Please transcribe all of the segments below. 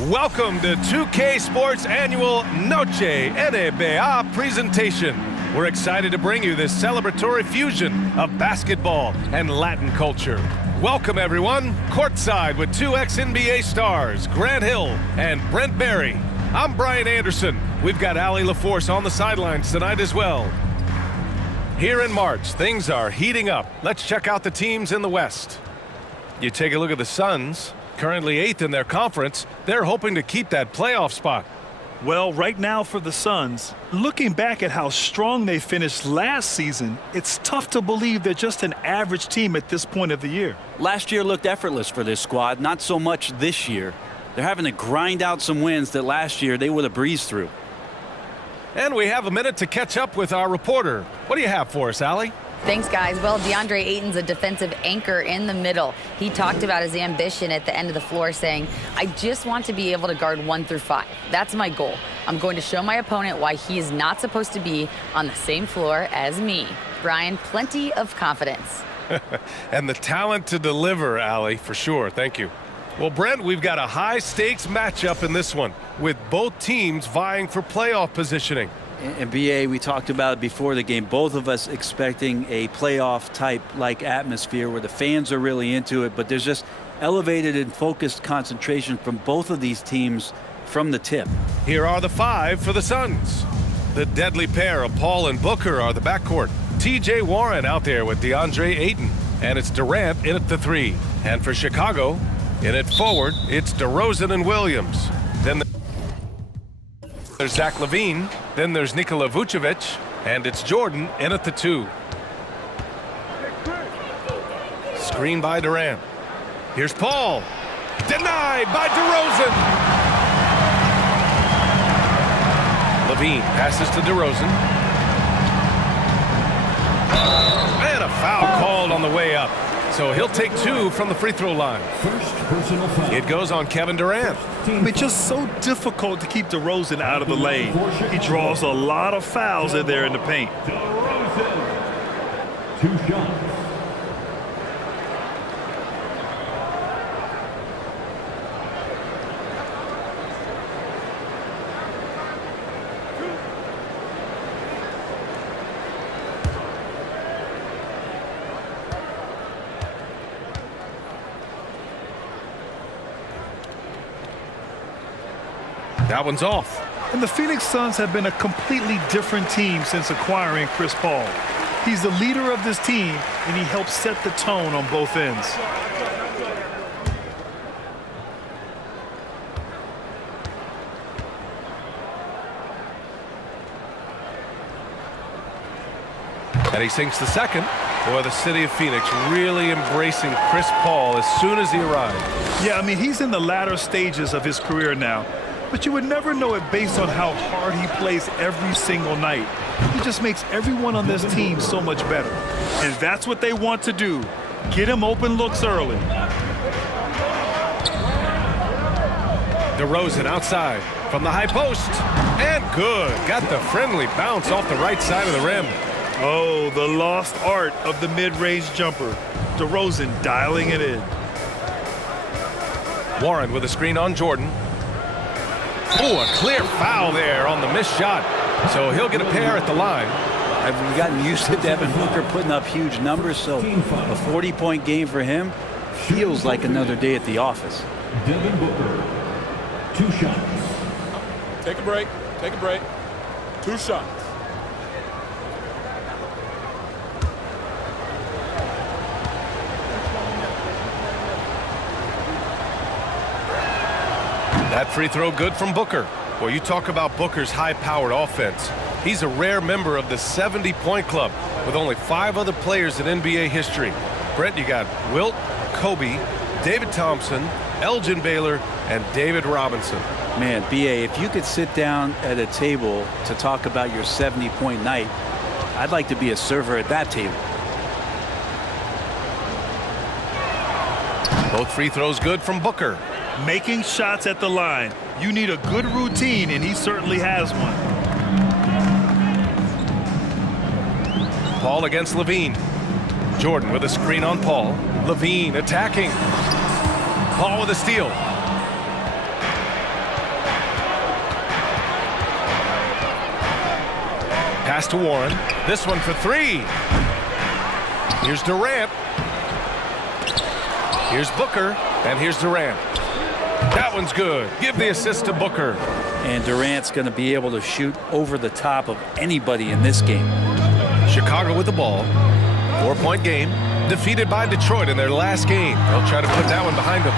Welcome to 2K Sports Annual Noche NBA presentation. We're excited to bring you this celebratory fusion of basketball and Latin culture. Welcome, everyone, courtside with two ex-NBA stars, Grant Hill and Brent Barry. I'm Brian Anderson. We've got Allie LaForce on the sidelines tonight as well. Here in March, things are heating up. Let's check out the teams in the West. You take a look at the Suns, currently 8th in their conference. They're hoping to keep that playoff spot. Well, right now for the Suns, looking back at how strong they finished last season, it's tough to believe they're just an average team at this point of the year. Last year looked effortless for this squad, not so much this year. They're having to grind out some wins that last year they would have breezed through. And we have a minute to catch up with our reporter. What do you have for us, Allie? Thanks, guys. Well, DeAndre Ayton's a defensive anchor in the middle. He talked about his ambition at the end of the floor, saying, I just want to be able to guard 1 through 5. That's my goal. I'm going to show my opponent why he is not supposed to be on the same floor as me. Brian, plenty of confidence. And the talent to deliver, Allie, for sure. Thank you. Well, Brent, we've got a high-stakes matchup in this one, with both teams vying for playoff positioning. And BA, we talked about it before the game, both of us expecting a playoff type like atmosphere where the fans are really into it, but there's just elevated and focused concentration from both of these teams from the tip. Here are the 5 for the Suns. The deadly pair of Paul and Booker are the backcourt. TJ Warren out there with DeAndre Ayton, and it's Durant in at the 3. And for Chicago, in it forward, it's DeRozan and Williams. Then there's Zach LaVine, then there's Nikola Vucevic, and it's Jordan in at the 2. Screen by Durant. Here's Paul. Denied by DeRozan. LaVine passes to DeRozan. And a foul called on the way up. So he'll take 2 from the free throw line. It goes on Kevin Durant. It's just so difficult to keep DeRozan out of the lane. He draws a lot of fouls in there in the paint. DeRozan. 2 shots. That one's off. And the Phoenix Suns have been a completely different team since acquiring Chris Paul. He's the leader of this team, and he helps set the tone on both ends. And he sinks the second. Boy, the city of Phoenix really embracing Chris Paul as soon as he arrived. Yeah, I mean, he's in the latter stages of his career now. But you would never know it based on how hard he plays every single night. He just makes everyone on this team so much better. And that's what they want to do. Get him open looks early. DeRozan outside from the high post. And good. Got the friendly bounce off the right side of the rim. Oh, the lost art of the mid-range jumper. DeRozan dialing it in. Warren with a screen on Jordan. Oh, a clear foul there on the missed shot. So he'll get a pair at the line. I've gotten used to Devin Booker putting up huge numbers, so a 40-point game for him feels like another day at the office. Devin Booker. 2 shots. Take a break. Take a break. 2 shots. That free throw good from Booker. Well, you talk about Booker's high-powered offense. He's a rare member of the 70-point club with only 5 other players in NBA history. Brent, you got Wilt, Kobe, David Thompson, Elgin Baylor, and David Robinson. Man, BA, if you could sit down at a table to talk about your 70-point night, I'd like to be a server at that table. Both free throws good from Booker. Making shots at the line. You need a good routine, and he certainly has one. Paul against LaVine. Jordan with a screen on Paul. LaVine attacking. Paul with a steal. Pass to Warren. This one for three. Here's Durant. Here's Booker. And here's Durant. That one's good. Give the assist to Booker. And Durant's going to be able to shoot over the top of anybody in this game. Chicago with the ball. 4-point game. Defeated by Detroit in their last game. They'll try to put that one behind them.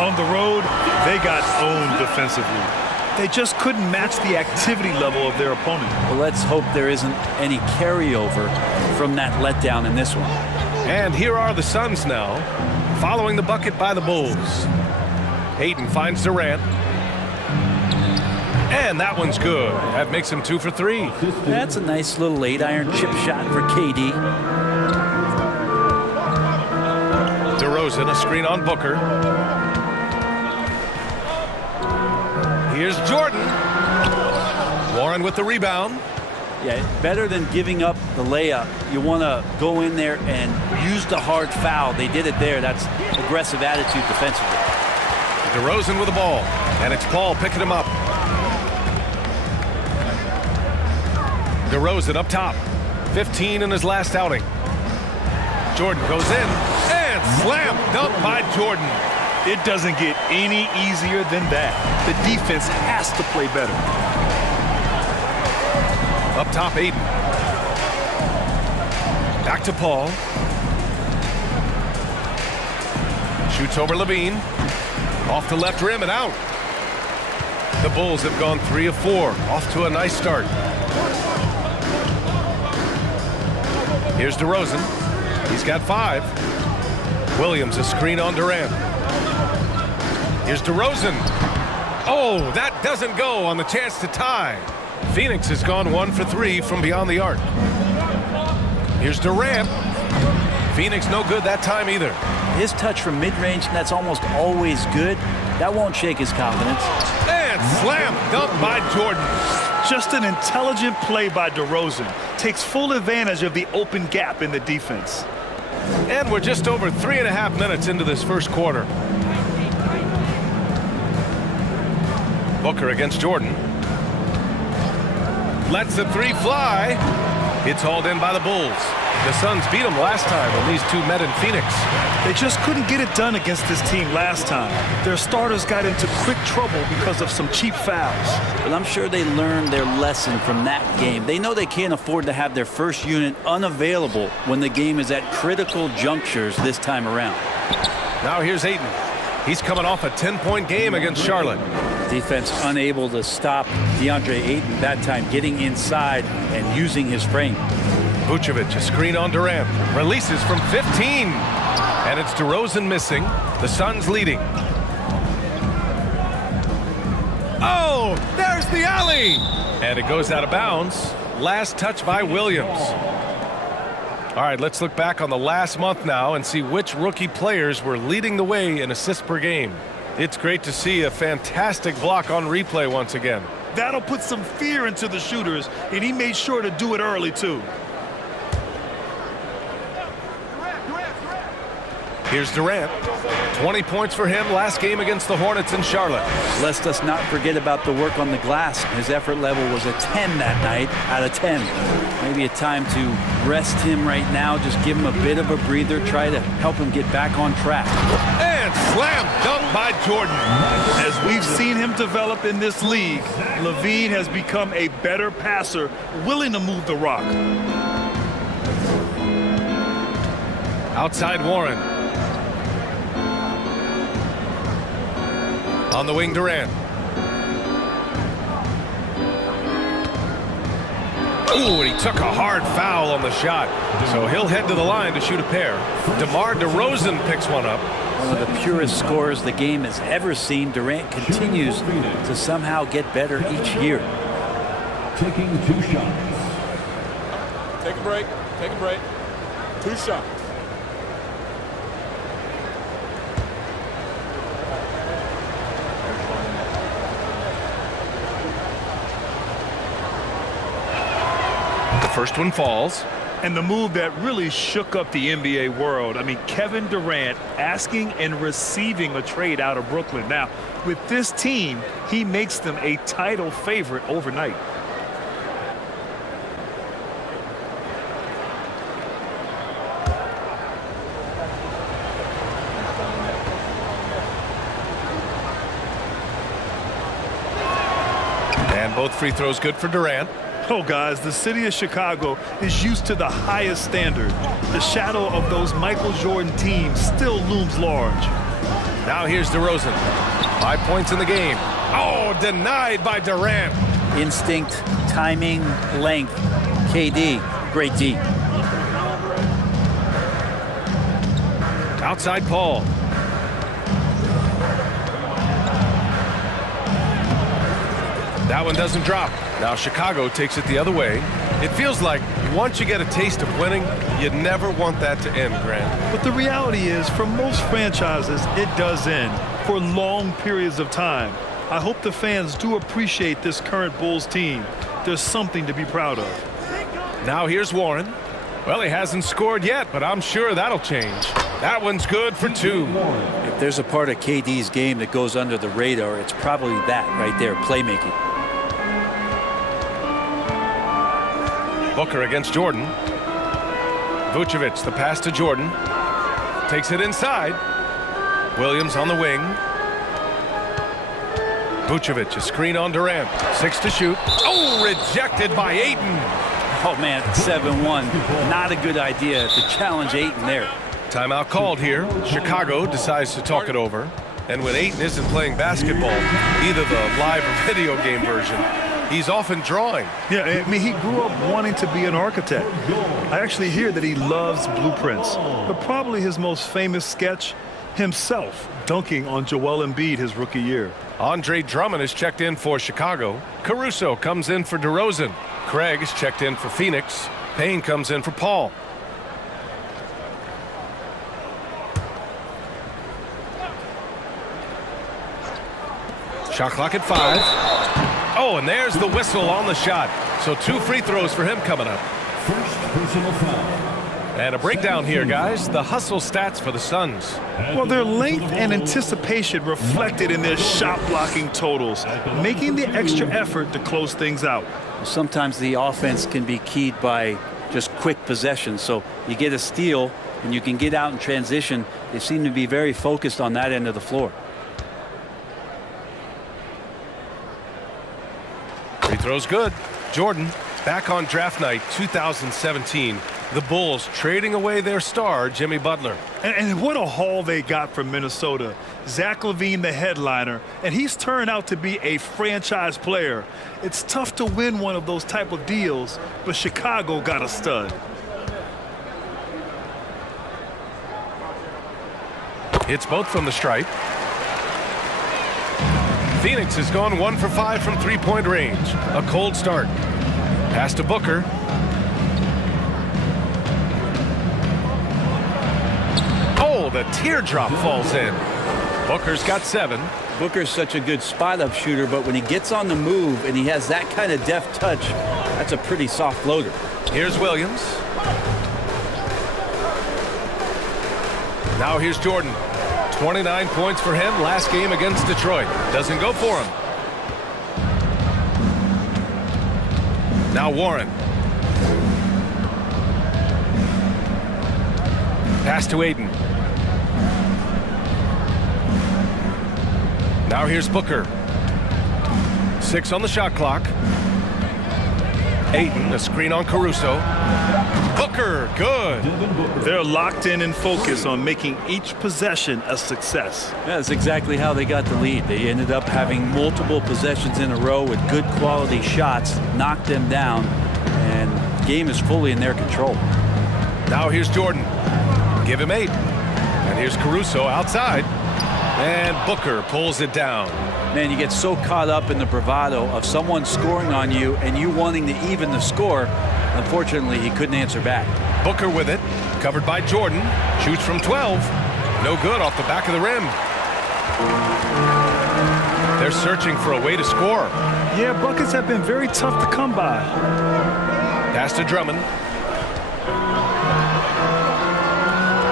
On the road, they got owned defensively. They just couldn't match the activity level of their opponent. Well, let's hope there isn't any carryover from that letdown in this one. And here are the Suns now, following the bucket by the Bulls. Ayton finds Durant. And that one's good. That makes him 2 for 3. That's a nice little 8-iron chip shot for KD. DeRozan, a screen on Booker. Here's Jordan. Warren with the rebound. Yeah, better than giving up the layup. You want to go in there and use the hard foul. They did it there. That's aggressive attitude defensively. DeRozan with the ball. And it's Paul picking him up. DeRozan up top. 15 in his last outing. Jordan goes in. And slam dunk by Jordan. It doesn't get any easier than that. The defense has to play better. Up top, Ayton. Back to Paul. Shoots over Levine. Off the left rim and out. The Bulls have gone 3 of 4. Off to a nice start. Here's DeRozan. He's got 5. Williams a screen on Durant. Here's DeRozan. Oh, that doesn't go on the chance to tie. Phoenix has gone 1 for 3 from beyond the arc. Here's Durant. Phoenix no good that time either. His touch from mid-range, that's almost always good. That won't shake his confidence. And slam dunk by Jordan. Just an intelligent play by DeRozan. Takes full advantage of the open gap in the defense. And we're just over 3.5 minutes into this first quarter. Booker against Jordan. Lets the 3 fly. It's hauled in by the Bulls. The Suns beat them last time when these two met in Phoenix. They just couldn't get it done against this team last time. Their starters got into quick trouble because of some cheap fouls. But I'm sure they learned their lesson from that game. They know they can't afford to have their first unit unavailable when the game is at critical junctures this time around. Now here's Ayton. He's coming off a 10-point game against Charlotte. Defense unable to stop DeAndre Ayton that time, getting inside and using his frame. Vucevic, a screen on Durant. Releases from 15. And it's DeRozan missing. The Suns leading. Oh, there's the alley. And it goes out of bounds. Last touch by Williams. All right, let's look back on the last month now and see which rookie players were leading the way in assists per game. It's great to see a fantastic block on replay once again. That'll put some fear into the shooters, and he made sure to do it early, too. Here's Durant. 20 points for him last game against the Hornets in Charlotte. Let's us not forget about the work on the glass. His effort level was a 10 that night out of 10. Maybe a time to rest him right now. Just give him a bit of a breather. Try to help him get back on track. And slam dunk by Jordan. As we've seen him develop in this league, Levine has become a better passer, willing to move the rock. Outside Warren. On the wing, Durant. Ooh, and he took a hard foul on the shot. So he'll head to the line to shoot a pair. DeMar DeRozan picks one up. One of the purest scorers the game has ever seen. Durant continues to somehow get better each year. Taking 2 shots. Take a break. Take a break. 2 shots. First one falls. And the move that really shook up the NBA world. I mean, Kevin Durant asking and receiving a trade out of Brooklyn. Now, with this team, he makes them a title favorite overnight. both free throws good for Durant. Oh, guys, the city of Chicago is used to the highest standard. The shadow of those Michael Jordan teams still looms large. Now here's DeRozan. 5 points in the game. Oh, denied by Durant. Instinct, timing, length. KD, great D. Outside Paul. That one doesn't drop. Now Chicago takes it the other way. It feels like once you get a taste of winning, you never want that to end, Grant. But the reality is, for most franchises, it does end for long periods of time. I hope the fans do appreciate this current Bulls team. There's something to be proud of. Now here's Warren. Well, he hasn't scored yet, but I'm sure that'll change. That one's good for 2. If there's a part of KD's game that goes under the radar, it's probably that right there, playmaking. Booker against Jordan. Vucevic, the pass to Jordan. Takes it inside. Williams on the wing. Vucevic, a screen on Durant. 6 to shoot. Oh, rejected by Ayton. Oh, man, 7-1. Not a good idea to challenge Ayton there. Timeout called here. Chicago decides to talk it over. And when Ayton isn't playing basketball, either the live or video game version, he's often drawing. Yeah, I mean, he grew up wanting to be an architect. I actually hear that he loves blueprints. But probably his most famous sketch, himself dunking on Joel Embiid his rookie year. Andre Drummond is checked in for Chicago. Caruso comes in for DeRozan. Craig is checked in for Phoenix. Payne comes in for Paul. Shot clock at 5. Oh, and there's the whistle on the shot. So 2 free throws for him coming up. First personal foul. And a breakdown here, guys. The hustle stats for the Suns. Well, their length and anticipation reflected in their shot blocking totals, making the extra effort to close things out. Sometimes the offense can be keyed by just quick possession. So you get a steal and you can get out in transition. They seem to be very focused on that end of the floor. Free throw's good. Jordan back on draft night 2017. The Bulls trading away their star, Jimmy Butler. And what a haul they got from Minnesota. Zach LaVine, the headliner, and he's turned out to be a franchise player. It's tough to win one of those type of deals, but Chicago got a stud. It's both from the stripe. Phoenix has gone 1 for 5 from three-point range. A cold start. Pass to Booker. Oh, the teardrop falls in. Booker's got 7. Booker's such a good spot-up shooter, but when he gets on the move and he has that kind of deft touch, that's a pretty soft floater. Here's Williams. Now here's Jordan. 29 points for him last game against Detroit. Doesn't go for him. Now Warren. Pass to Ayton. Now here's Booker. 6 on the shot clock. Ayton, a screen on Caruso. Booker, good. They're locked in and focused on making each possession a success. That's exactly how they got the lead. They ended up having multiple possessions in a row with good quality shots, knocked them down, and the game is fully in their control. Now here's Jordan. Give him 8. And here's Caruso outside. And Booker pulls it down. Man, you get so caught up in the bravado of someone scoring on you and you wanting to even the score. Unfortunately, he couldn't answer back. Booker with it. Covered by Jordan. Shoots from 12. No good off the back of the rim. They're searching for a way to score. Yeah, buckets have been very tough to come by. Pass to Drummond.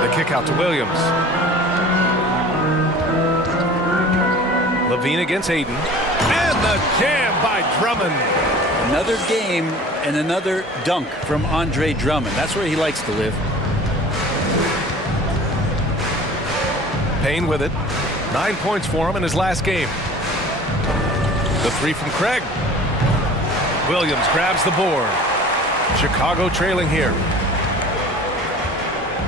The kick out to Williams. LaVine against Ayton. And the jam by Drummond. Another game and another dunk from Andre Drummond. That's where he likes to live. Payne with it. 9 points for him in his last game. The 3 from Craig. Williams grabs the board. Chicago trailing here.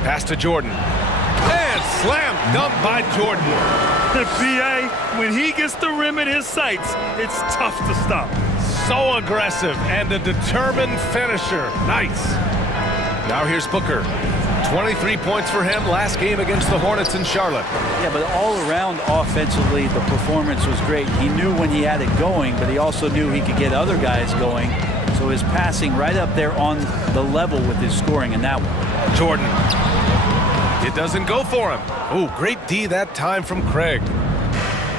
Pass to Jordan. And slam dunk by Jordan. The PA, when he gets the rim in his sights, it's tough to stop. So aggressive and a determined finisher. Nice. Now here's Booker. 23 points for him last game against the Hornets in Charlotte. Yeah, but all around offensively, the performance was great. He knew when he had it going, but he also knew he could get other guys going. So his passing right up there on the level with his scoring in that one. Jordan. It doesn't go for him. Ooh, great D that time from Craig.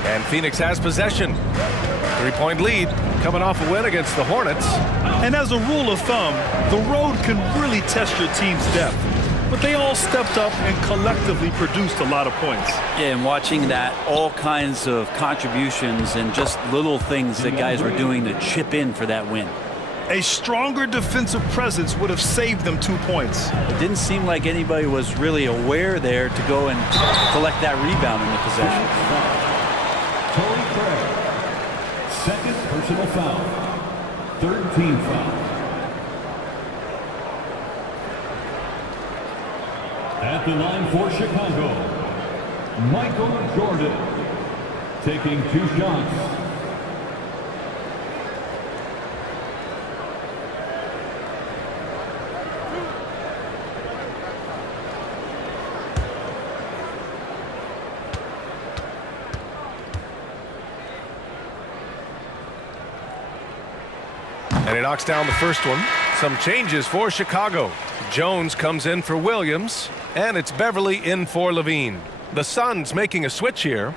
And Phoenix has possession. 3-point lead coming off a win against the Hornets. And as a rule of thumb, the road can really test your team's depth. But they all stepped up and collectively produced a lot of points. Yeah, and watching that, all kinds of contributions and just little things that guys were doing to chip in for that win. A stronger defensive presence would have saved them 2 points. It didn't seem like anybody was really aware there to go and collect that rebound in the possession. Torrey Craig. Second personal foul. Third team foul. At the line for Chicago, Michael Jordan, taking 2 shots. And he knocks down the first one. Some changes for Chicago. Jones comes in for Williams, and it's Beverly in for Levine. The Suns making a switch here.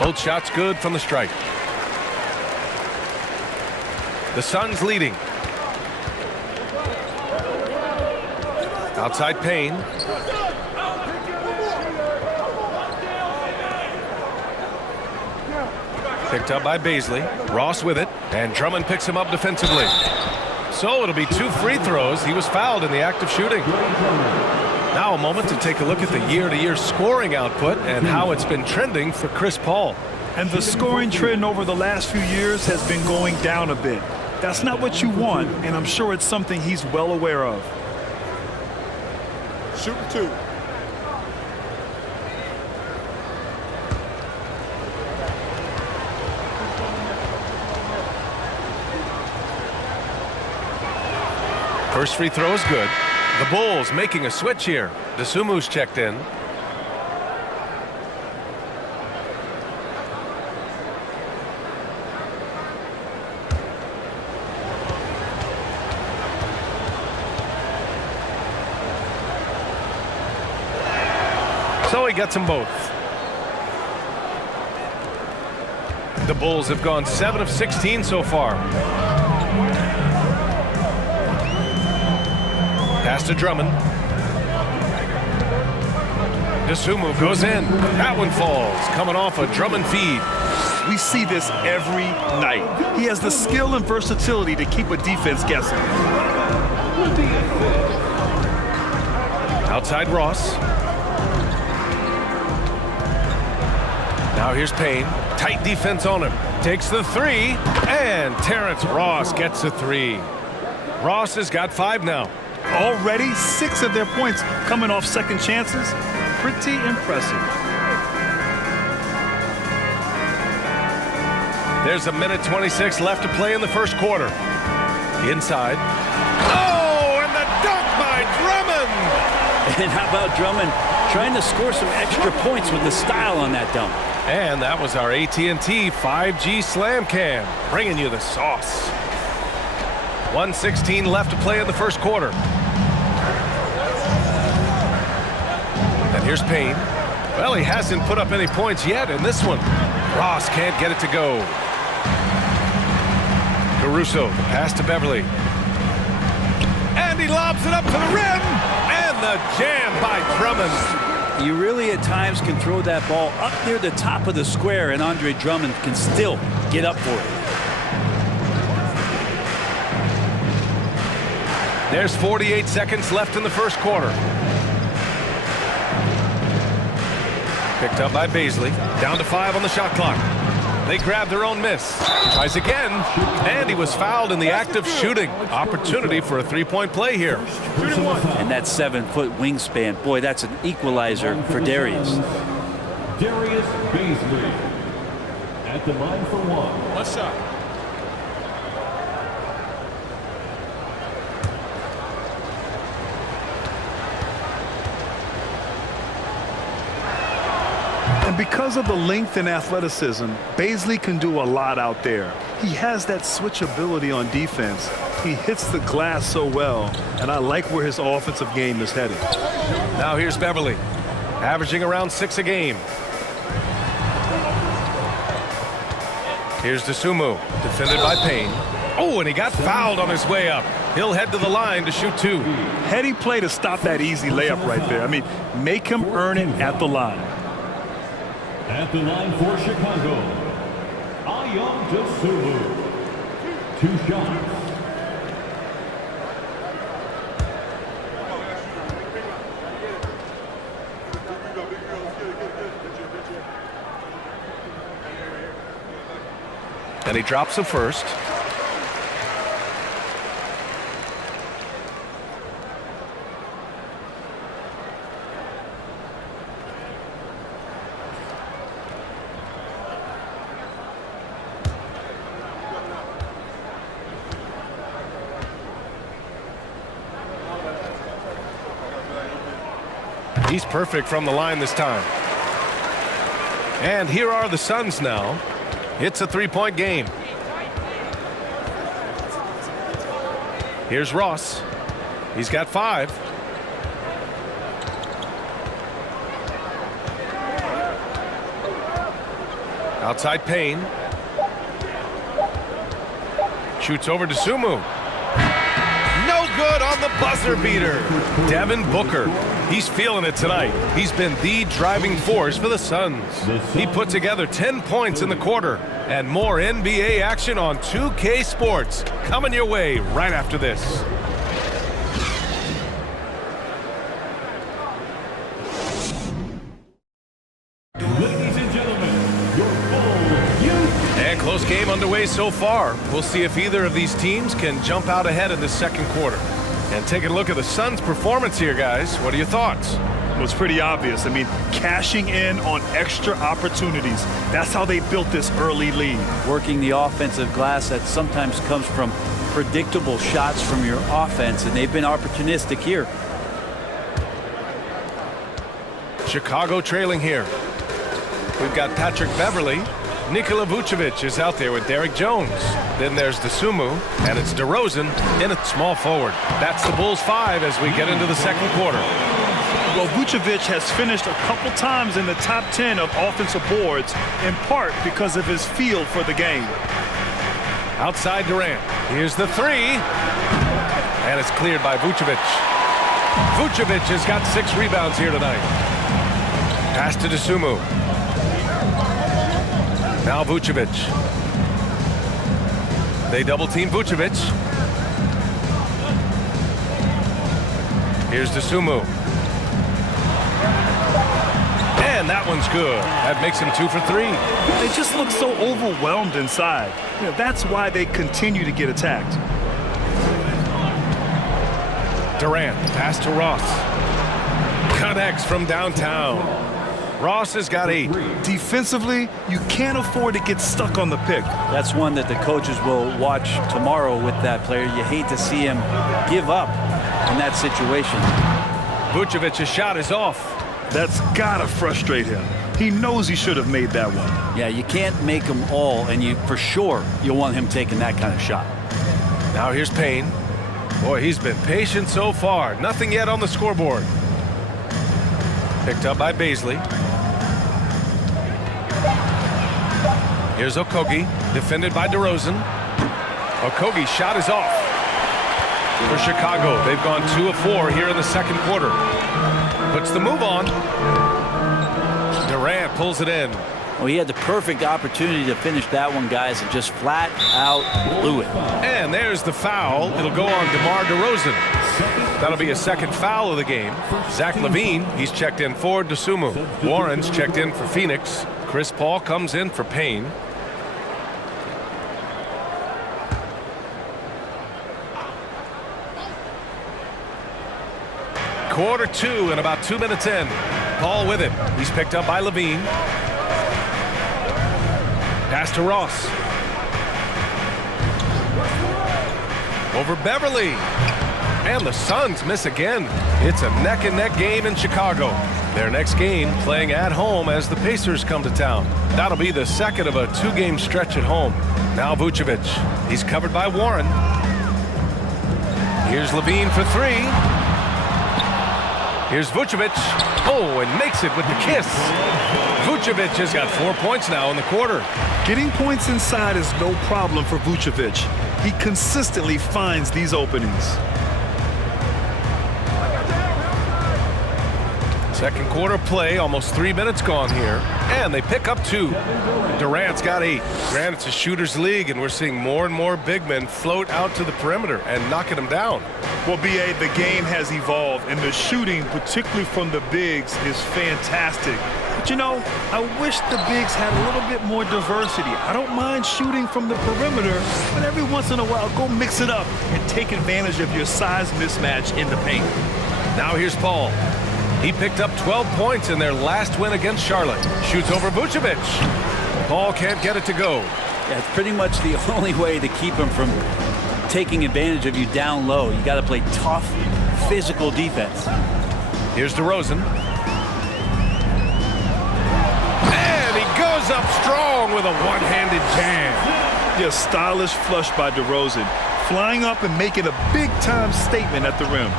Both shots good from the strike. The Suns leading. Outside Payne. Picked up by Baisley. Ross with it. And Drummond picks him up defensively. So it'll be 2 free throws. He was fouled in the act of shooting. Now a moment to take a look at the year-to-year scoring output and how it's been trending for Chris Paul. And the scoring trend over the last few years has been going down a bit. That's not what you want, and I'm sure it's something he's well aware of. Shooting 2. First free throw is good. The Bulls making a switch here. DeSumu's checked in. So he gets them both. The Bulls have gone 7 of 16 so far. Pass to Drummond. DeSumo goes in. That one falls, coming off a Drummond feed. We see this every night. He has the skill and versatility to keep a defense guessing. Outside Ross. Now here's Payne. Tight defense on him. Takes the 3, and Terrence Ross gets a 3. Ross has got 5 now. Already 6 of their points coming off second chances. Pretty impressive. There's 1:26 left to play in the first quarter. Inside. Oh, and the dunk by Drummond! And how about Drummond trying to score some extra points with the style on that dunk? And that was our AT&T 5G Slam Cam, bringing you the sauce. 1:16 left to play in the first quarter. And here's Payne. Well, he hasn't put up any points yet in this one. Ross can't get it to go. Caruso, the pass to Beverly. And he lobs it up to the rim. And the jam by Drummond. You really at times can throw that ball up near the top of the square, and Andre Drummond can still get up for it. There's 48 seconds left in the first quarter. Picked up by Baisley. Down to 5 on the shot clock. They grab their own miss. Tries again, and he was fouled in the act of shooting. Opportunity for a three-point play here. And that 7-foot wingspan, boy, that's an equalizer for Darius. Darius Baisley at the line for one. One shot. And because of the length and athleticism, Baisley can do a lot out there. He has that switchability on defense. He hits the glass so well, and I like where his offensive game is headed. Now here's Beverly, averaging around 6 a game. Here's DeSumo, defended by Payne. Oh, and he got fouled on his way up. He'll head to the line to shoot 2. Heady play to stop that easy layup right there. I mean, make him earn it at the line. At the line for Chicago, Ayam DeSumo. 2 shots. And he drops the first. He's perfect from the line this time. And here are the Suns now. It's a 3-point game. Here's Ross. He's got 5. Outside Payne. Shoots over to Sumu. No good on the buzzer beater. Devin Booker. He's feeling it tonight. He's been the driving force for the Suns. He put together 10 points in the quarter. And more NBA action on 2K Sports coming your way right after this. Ladies and gentlemen, your full youth. And close game underway so far. We'll see if either of these teams can jump out ahead in the second quarter. And taking a look at the Suns' performance here, guys. What are your thoughts? Well, it's pretty obvious. I mean, cashing in on extra opportunities. That's how they built this early lead. Working the offensive glass that sometimes comes from predictable shots from your offense, and they've been opportunistic here. Chicago trailing here. We've got Patrick Beverly. Nikola Vucevic is out there with Derek Jones. Then there's DeSumo, and it's DeRozan in a small forward. That's the Bulls 5 as we get into the second quarter. Well, Vucevic has finished a couple times in the top 10 of offensive boards, in part because of his feel for the game. Outside Durant. Here's the 3. And it's cleared by Vucevic. Vucevic has got 6 rebounds here tonight. Pass to DeSumo. Now Vucevic. They double-team Vucevic. Here's DeSumo. And that one's good. That makes him 2 for 3. They just look so overwhelmed inside. You know, that's why they continue to get attacked. Durant, pass to Ross. Connects from downtown. Ross has got 8. Defensively, you can't afford to get stuck on the pick. That's one that the coaches will watch tomorrow with that player. You hate to see him give up in that situation. Vucevic's shot is off. That's gotta frustrate him. He knows he should have made that one. Yeah, you can't make them all, and for sure you'll want him taking that kind of shot. Now here's Payne. Boy, he's been patient so far. Nothing yet on the scoreboard. Picked up by Baisley. Here's Okogie, defended by DeRozan. Okogie's shot is off. For Chicago, they've gone 2 of 4 here in the second quarter. Puts the move on. Durant pulls it in. Well, he had the perfect opportunity to finish that one, guys, and just flat out blew it. And there's the foul. It'll go on DeMar DeRozan. That'll be a second foul of the game. Zach LaVine, he's checked in for DeSumo. Warren's checked in for Phoenix. Chris Paul comes in for Payne. Quarter 2 and about 2 minutes in. Paul with it. He's picked up by LaVine. Pass to Ross. Over Beverly. And the Suns miss again. It's a neck-and-neck game in Chicago. Their next game playing at home as the Pacers come to town. That'll be the second of a 2-game stretch at home. Now Vucevic. He's covered by Warren. Here's LaVine for 3. Here's Vucevic. Oh, and makes it with the kiss. Vucevic has got 4 points now in the quarter. Getting points inside is no problem for Vucevic. He consistently finds these openings. Second quarter play, almost 3 minutes gone here. And they pick up 2. Durant's got 8. Granted, it's a shooter's league, and we're seeing more and more big men float out to the perimeter and knocking them down. Well, B.A., the game has evolved, and the shooting, particularly from the bigs, is fantastic. But, you know, I wish the bigs had a little bit more diversity. I don't mind shooting from the perimeter, but every once in a while, go mix it up and take advantage of your size mismatch in the paint. Now here's Paul. He picked up 12 points in their last win against Charlotte. Shoots over Vucevic. Paul can't get it to go. Yeah, it's pretty much the only way to keep him from taking advantage of you down low. You got to play tough, physical defense. Here's DeRozan. And he goes up strong with a one-handed jam. Yeah, stylish flush by DeRozan. Flying up and making a big-time statement at the rim.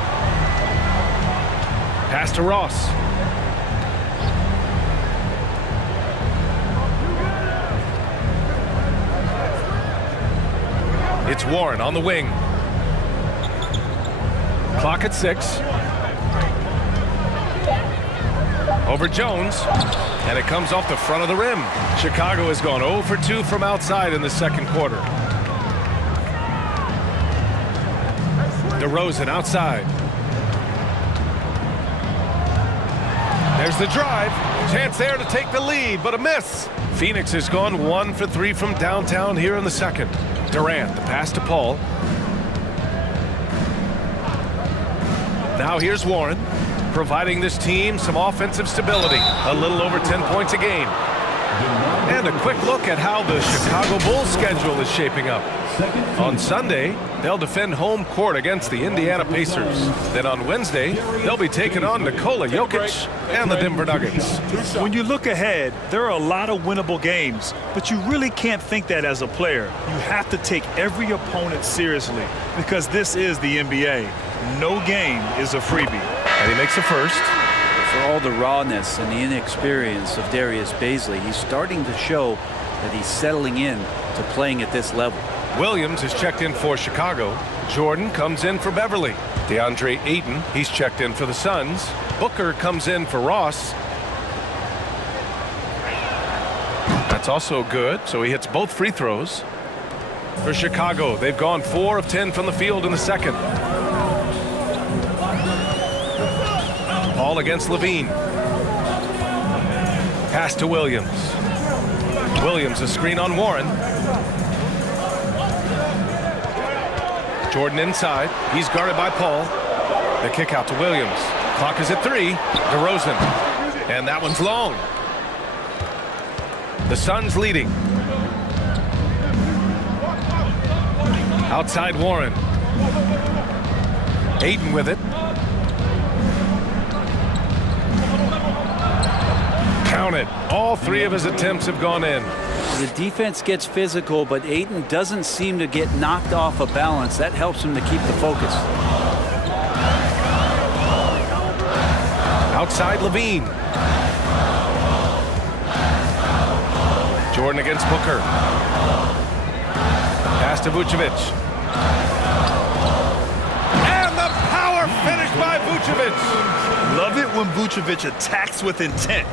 Pass to Ross. It's Warren on the wing. Clock at 6. Over Jones. And it comes off the front of the rim. Chicago has gone 0 for 2 from outside in the second quarter. DeRozan outside. There's the drive. Chance there to take the lead, but a miss. Phoenix has gone 1 for 3 from downtown here in the second. Durant, the pass to Paul. Now here's Warren, providing this team some offensive stability. A little over 10 points a game. And a quick look at how the Chicago Bulls schedule is shaping up. On Sunday, they'll defend home court against the Indiana Pacers. Then on Wednesday, they'll be taking on Nikola Jokic and the Denver Nuggets. When you look ahead, there are a lot of winnable games, but you really can't think that as a player. You have to take every opponent seriously because this is the NBA. No game is a freebie. And he makes a first. For all the rawness and the inexperience of Darius Bazley, he's starting to show that he's settling in to playing at this level. Williams is checked in for Chicago. Jordan comes in for Beverly. DeAndre Ayton, he's checked in for the Suns. Booker comes in for Ross. That's also good, so he hits both free throws. For Chicago, they've gone 4 of 10 from the field in the second. Paul against LaVine. Pass to Williams. Williams, a screen on Warren. Jordan inside. He's guarded by Paul. The kick out to Williams. Clock is at 3. DeRozan. And that one's long. The Suns leading. Outside Warren. Ayton with it. Counted. All 3 of his attempts have gone in. The defense gets physical, but Ayton doesn't seem to get knocked off of balance. That helps him to keep the focus. Outside LaVine. Jordan against Booker. Pass to Vucevic. And the power finish by Vucevic. Love it when Vucevic attacks with intent.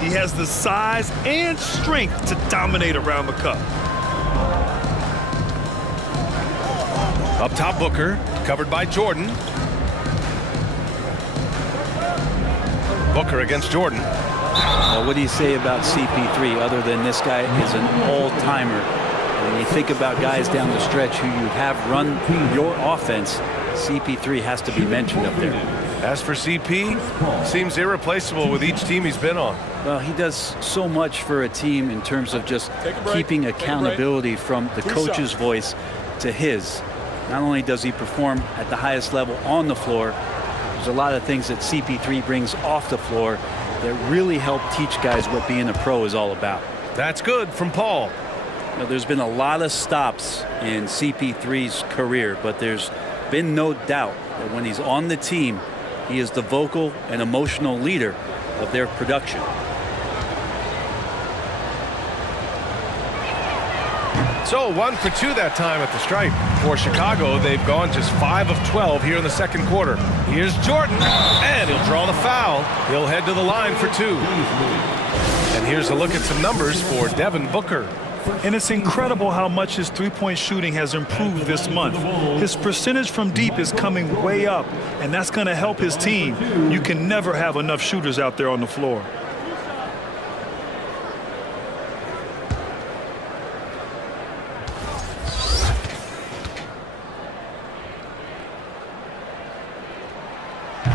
He has the size and strength to dominate around the cup. Up top, Booker, covered by Jordan. Booker against Jordan. Well, what do you say about CP3 other than this guy is an all-timer? When you think about guys down the stretch who you have run your offense, CP3 has to be mentioned up there. As for CP, seems irreplaceable with each team he's been on. Well, he does so much for a team in terms of just keeping accountability from the coach's voice to his. Not only does he perform at the highest level on the floor, there's a lot of things that CP3 brings off the floor that really help teach guys what being a pro is all about. That's good from Paul. Now, there's been a lot of stops in CP3's career, but there's been no doubt that when he's on the team, he is the vocal and emotional leader of their production. So 1 for 2 that time at the stripe. For Chicago, they've gone just 5 of 12 here in the second quarter. Here's Jordan, and he'll draw the foul. He'll head to the line for 2. And here's a look at some numbers for Devin Booker. And it's incredible how much his three-point shooting has improved this month. His percentage from deep is coming way up, and that's going to help his team. You can never have enough shooters out there on the floor.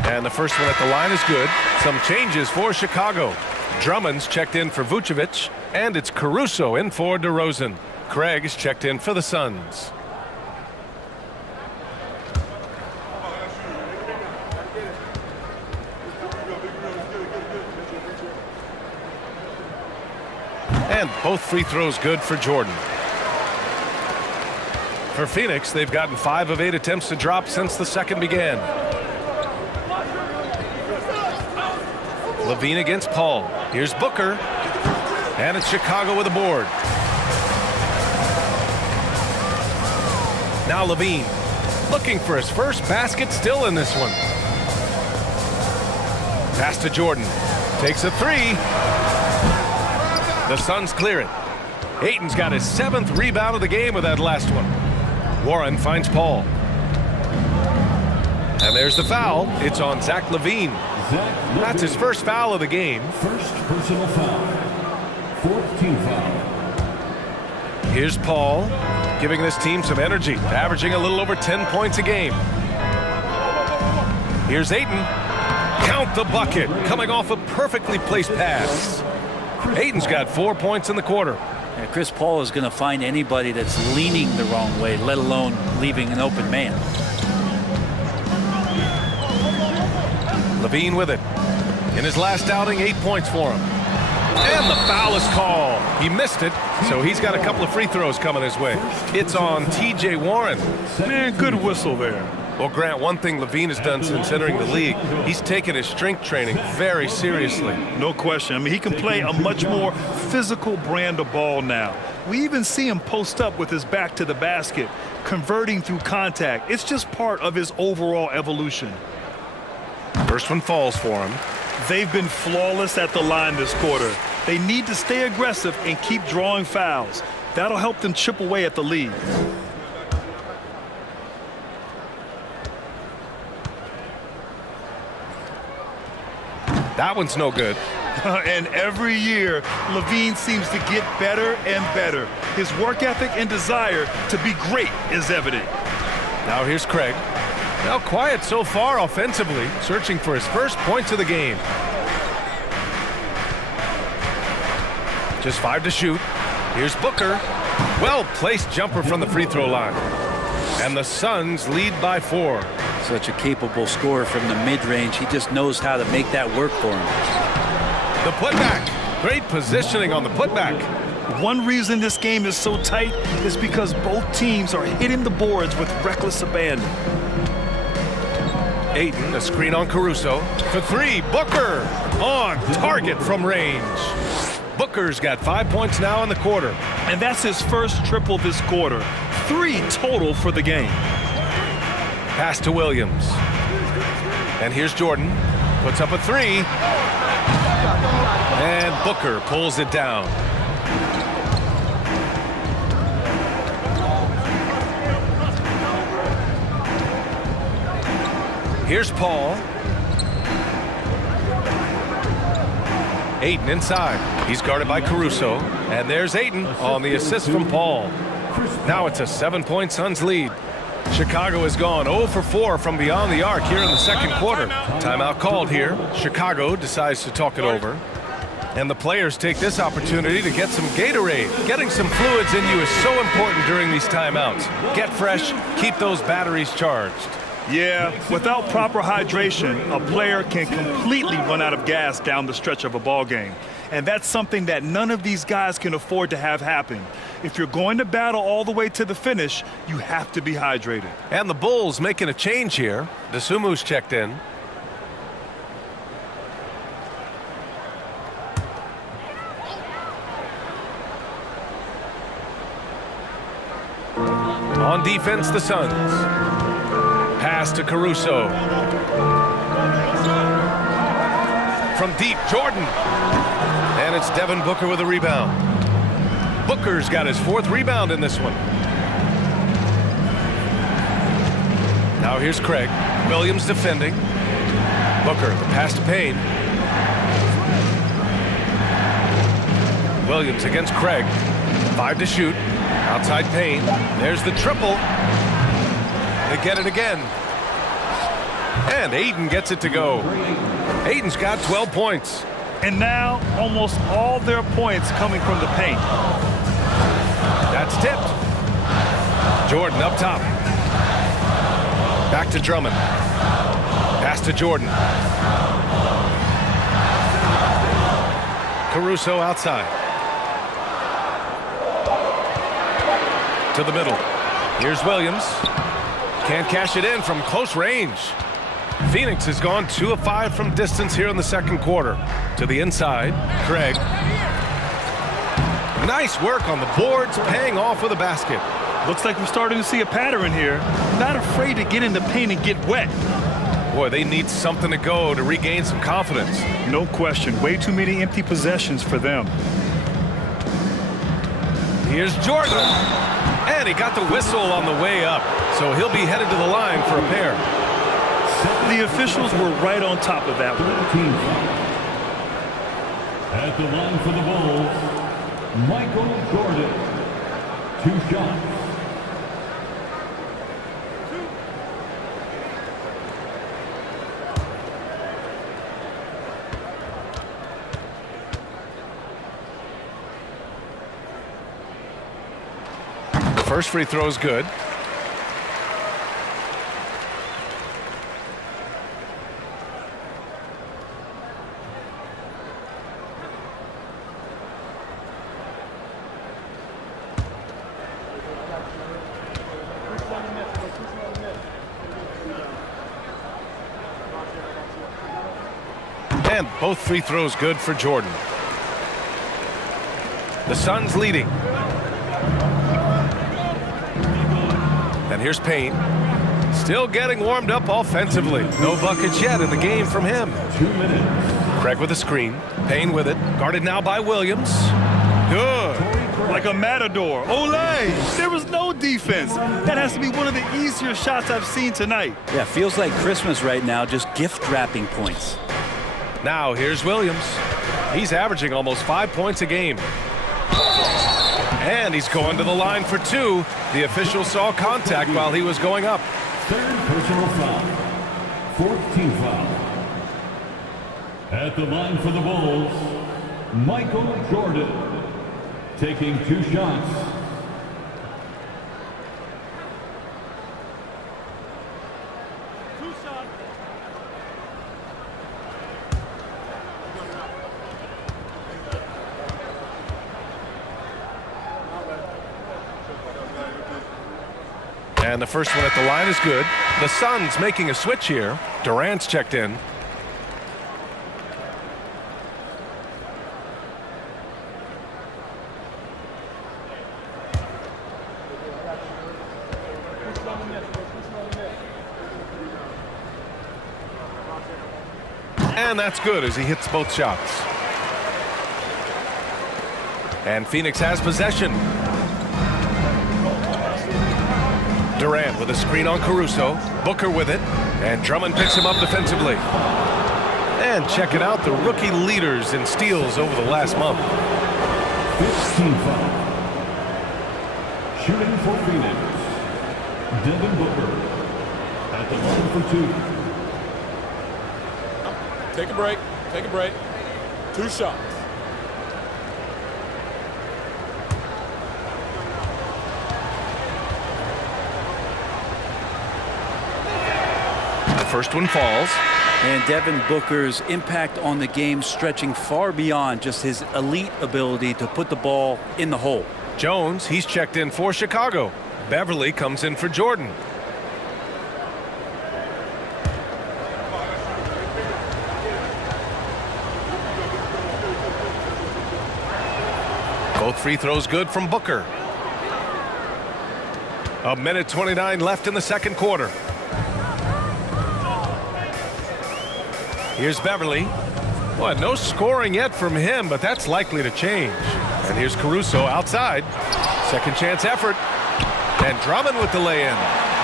And the first one at the line is good. Some changes for Chicago. Drummond's checked in for Vucevic, and it's Caruso in for DeRozan. Craig is checked in for the Suns. And both free throws good for Jordan. For Phoenix, they've gotten 5 of 8 attempts to drop since the second began. Levine against Paul. Here's Booker. And it's Chicago with a board. Now Levine looking for his first basket, still in this one. Pass to Jordan. Takes a 3. The Suns clear it. Ayton's got his 7th rebound of the game with that last one. Warren finds Paul. And there's the foul. It's on Zach Levine. That's his first foul of the game. First personal foul. 4th team foul. Here's Paul, giving this team some energy, averaging a little over 10 points a game. Here's Ayton. Count the bucket, coming off a perfectly placed pass. Ayton's got 4 points in the quarter. And Chris Paul is going to find anybody that's leaning the wrong way, let alone leaving an open man. Levine with it. In his last outing, 8 points for him. And the foul is called. He missed it, so he's got a couple of free throws coming his way. It's on T.J. Warren. Man, good whistle there. Well, Grant, one thing Levine has done since entering the league, he's taken his strength training very seriously. No question. I mean, he can play a much more physical brand of ball now. We even see him post up with his back to the basket, converting through contact. It's just part of his overall evolution. First one falls for him. They've been flawless at the line this quarter. They need to stay aggressive and keep drawing fouls. That'll help them chip away at the lead. That one's no good. And every year, Levine seems to get better and better. His work ethic and desire to be great is evident. Now here's Craig. Now quiet so far offensively, searching for his first points of the game. Just 5 to shoot. Here's Booker. Well-placed jumper from the free throw line. And the Suns lead by 4. Such a capable scorer from the mid-range. He just knows how to make that work for him. The putback. Great positioning on the putback. One reason this game is so tight is because both teams are hitting the boards with reckless abandon. Ayton, a screen on Caruso. For 3, Booker on target from range. Booker's got 5 points now in the quarter. And that's his first triple this quarter. 3 total for the game. Pass to Williams. And here's Jordan. Puts up a 3. And Booker pulls it down. Here's Paul. Ayton inside. He's guarded by Caruso. And there's Ayton on the assist from Paul. Now it's a 7-point Suns lead. Chicago has gone 0 for 4 from beyond the arc here in the second quarter. Timeout called here. Chicago decides to talk it over. And the players take this opportunity to get some Gatorade. Getting some fluids in you is so important during these timeouts. Get fresh, keep those batteries charged. Yeah, without proper hydration, a player can completely run out of gas down the stretch of a ball game. And that's something that none of these guys can afford to have happen. If you're going to battle all the way to the finish, you have to be hydrated. And the Bulls making a change here. Desumu's checked in. On defense, the Suns. Pass to Caruso. From deep, Jordan. And it's Devin Booker with a rebound. Booker's got his 4th rebound in this one. Now here's Craig. Williams defending. Booker, the pass to Payne. Williams against Craig. 5 to shoot. Outside Payne. There's the triple. They get it again. And Ayton gets it to go. Ayton's got 12 points. And now almost all their points coming from the paint. That's tipped. Jordan up top. Back to Drummond. Pass to Jordan. Caruso outside. To the middle. Here's Williams. Can't cash it in from close range. Phoenix has gone 2 of 5 from distance here in the second quarter. To the inside, Craig. Nice work on the boards, paying off with a basket. Looks like we're starting to see a pattern here. Not afraid to get in the paint and get wet. Boy, they need something to go to regain some confidence. No question. Way too many empty possessions for them. Here's Jordan. And he got the whistle on the way up. So he'll be headed to the line for a pair. The officials were right on top of that one. At the line for the Bulls, Michael Jordan. 2 shots. First free throw is good. And both free throws good for Jordan. The Suns leading. And here's Payne. Still getting warmed up offensively. No buckets yet in the game from him. 2 minutes. Craig with a screen. Payne with it. Guarded now by Williams. Good. Like a matador. Olé! There was no defense. That has to be one of the easier shots I've seen tonight. Yeah, feels like Christmas right now, just gift wrapping points. Now here's Williams. He's averaging almost 5 points a game. And he's going to the line for 2. The official saw contact while he was going up. 3rd personal foul. 4th team foul. At the line for the Bulls, Michael Jordan. Taking 2 shots. And the first one at the line is good. The Suns making a switch here. Durant's checked in. And that's good as he hits both shots. And Phoenix has possession. Durant with a screen on Caruso. Booker with it. And Drummond picks him up defensively. And check it out, the rookie leaders in steals over the last month. 15 foul. Shooting for Phoenix, Devin Booker at the line for 2. Take a break. Take a break. 2 shots. The first one falls. And Devin Booker's impact on the game stretching far beyond just his elite ability to put the ball in the hole. Jones, he's checked in for Chicago. Beverly comes in for Jordan. Both free throws good from Booker. 1:29 left in the second quarter. Here's Beverly. Boy, no scoring yet from him, but that's likely to change. And here's Caruso outside. Second chance effort. And Drummond with the lay-in.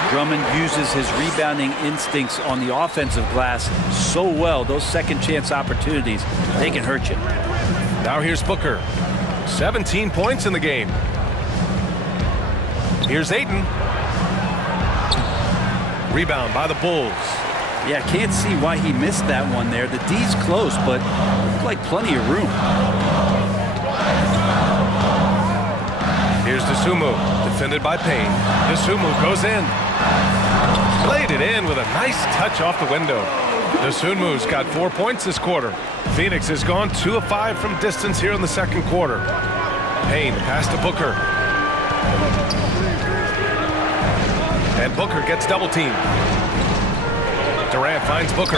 Drummond uses his rebounding instincts on the offensive glass so well. Those second chance opportunities, they can hurt you. Now here's Booker. 17 points in the game. Here's Ayton. Rebound by the Bulls. Yeah, can't see why he missed that one there. The D's close, but looked like plenty of room. Here's Dosunmu, defended by Payne. Dosunmu goes in. Played it in with a nice touch off the window. Dosunmu's got 4 points this quarter. Phoenix has gone 2 of 5 from distance here in the second quarter. Payne pass to Booker. And Booker gets double teamed. Durant finds Booker.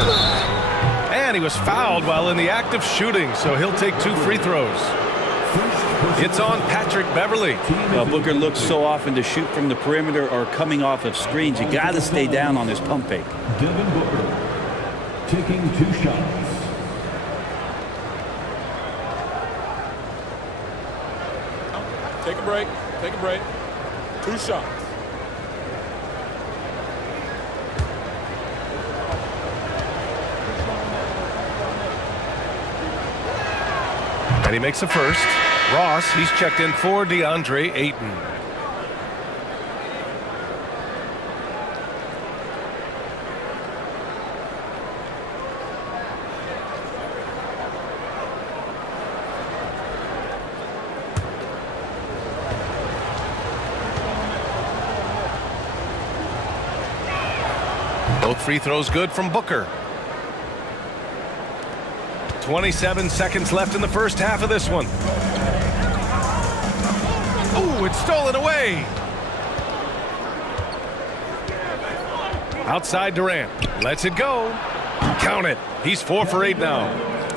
And he was fouled while in the act of shooting, so he'll take 2 free throws. It's on Patrick Beverly. Well, Booker looks so often to shoot from the perimeter or coming off of screens. You got to stay down on his pump fake. Devin Booker taking 2 shots. Take a break. Take a break. 2 shots. And he makes the first. Ross, he's checked in for DeAndre Ayton. Both free throws good from Booker. 27 seconds left in the first half of this one. Ooh, it's stolen away. Outside Durant. Lets it go. Count it. He's 4 for 8 now.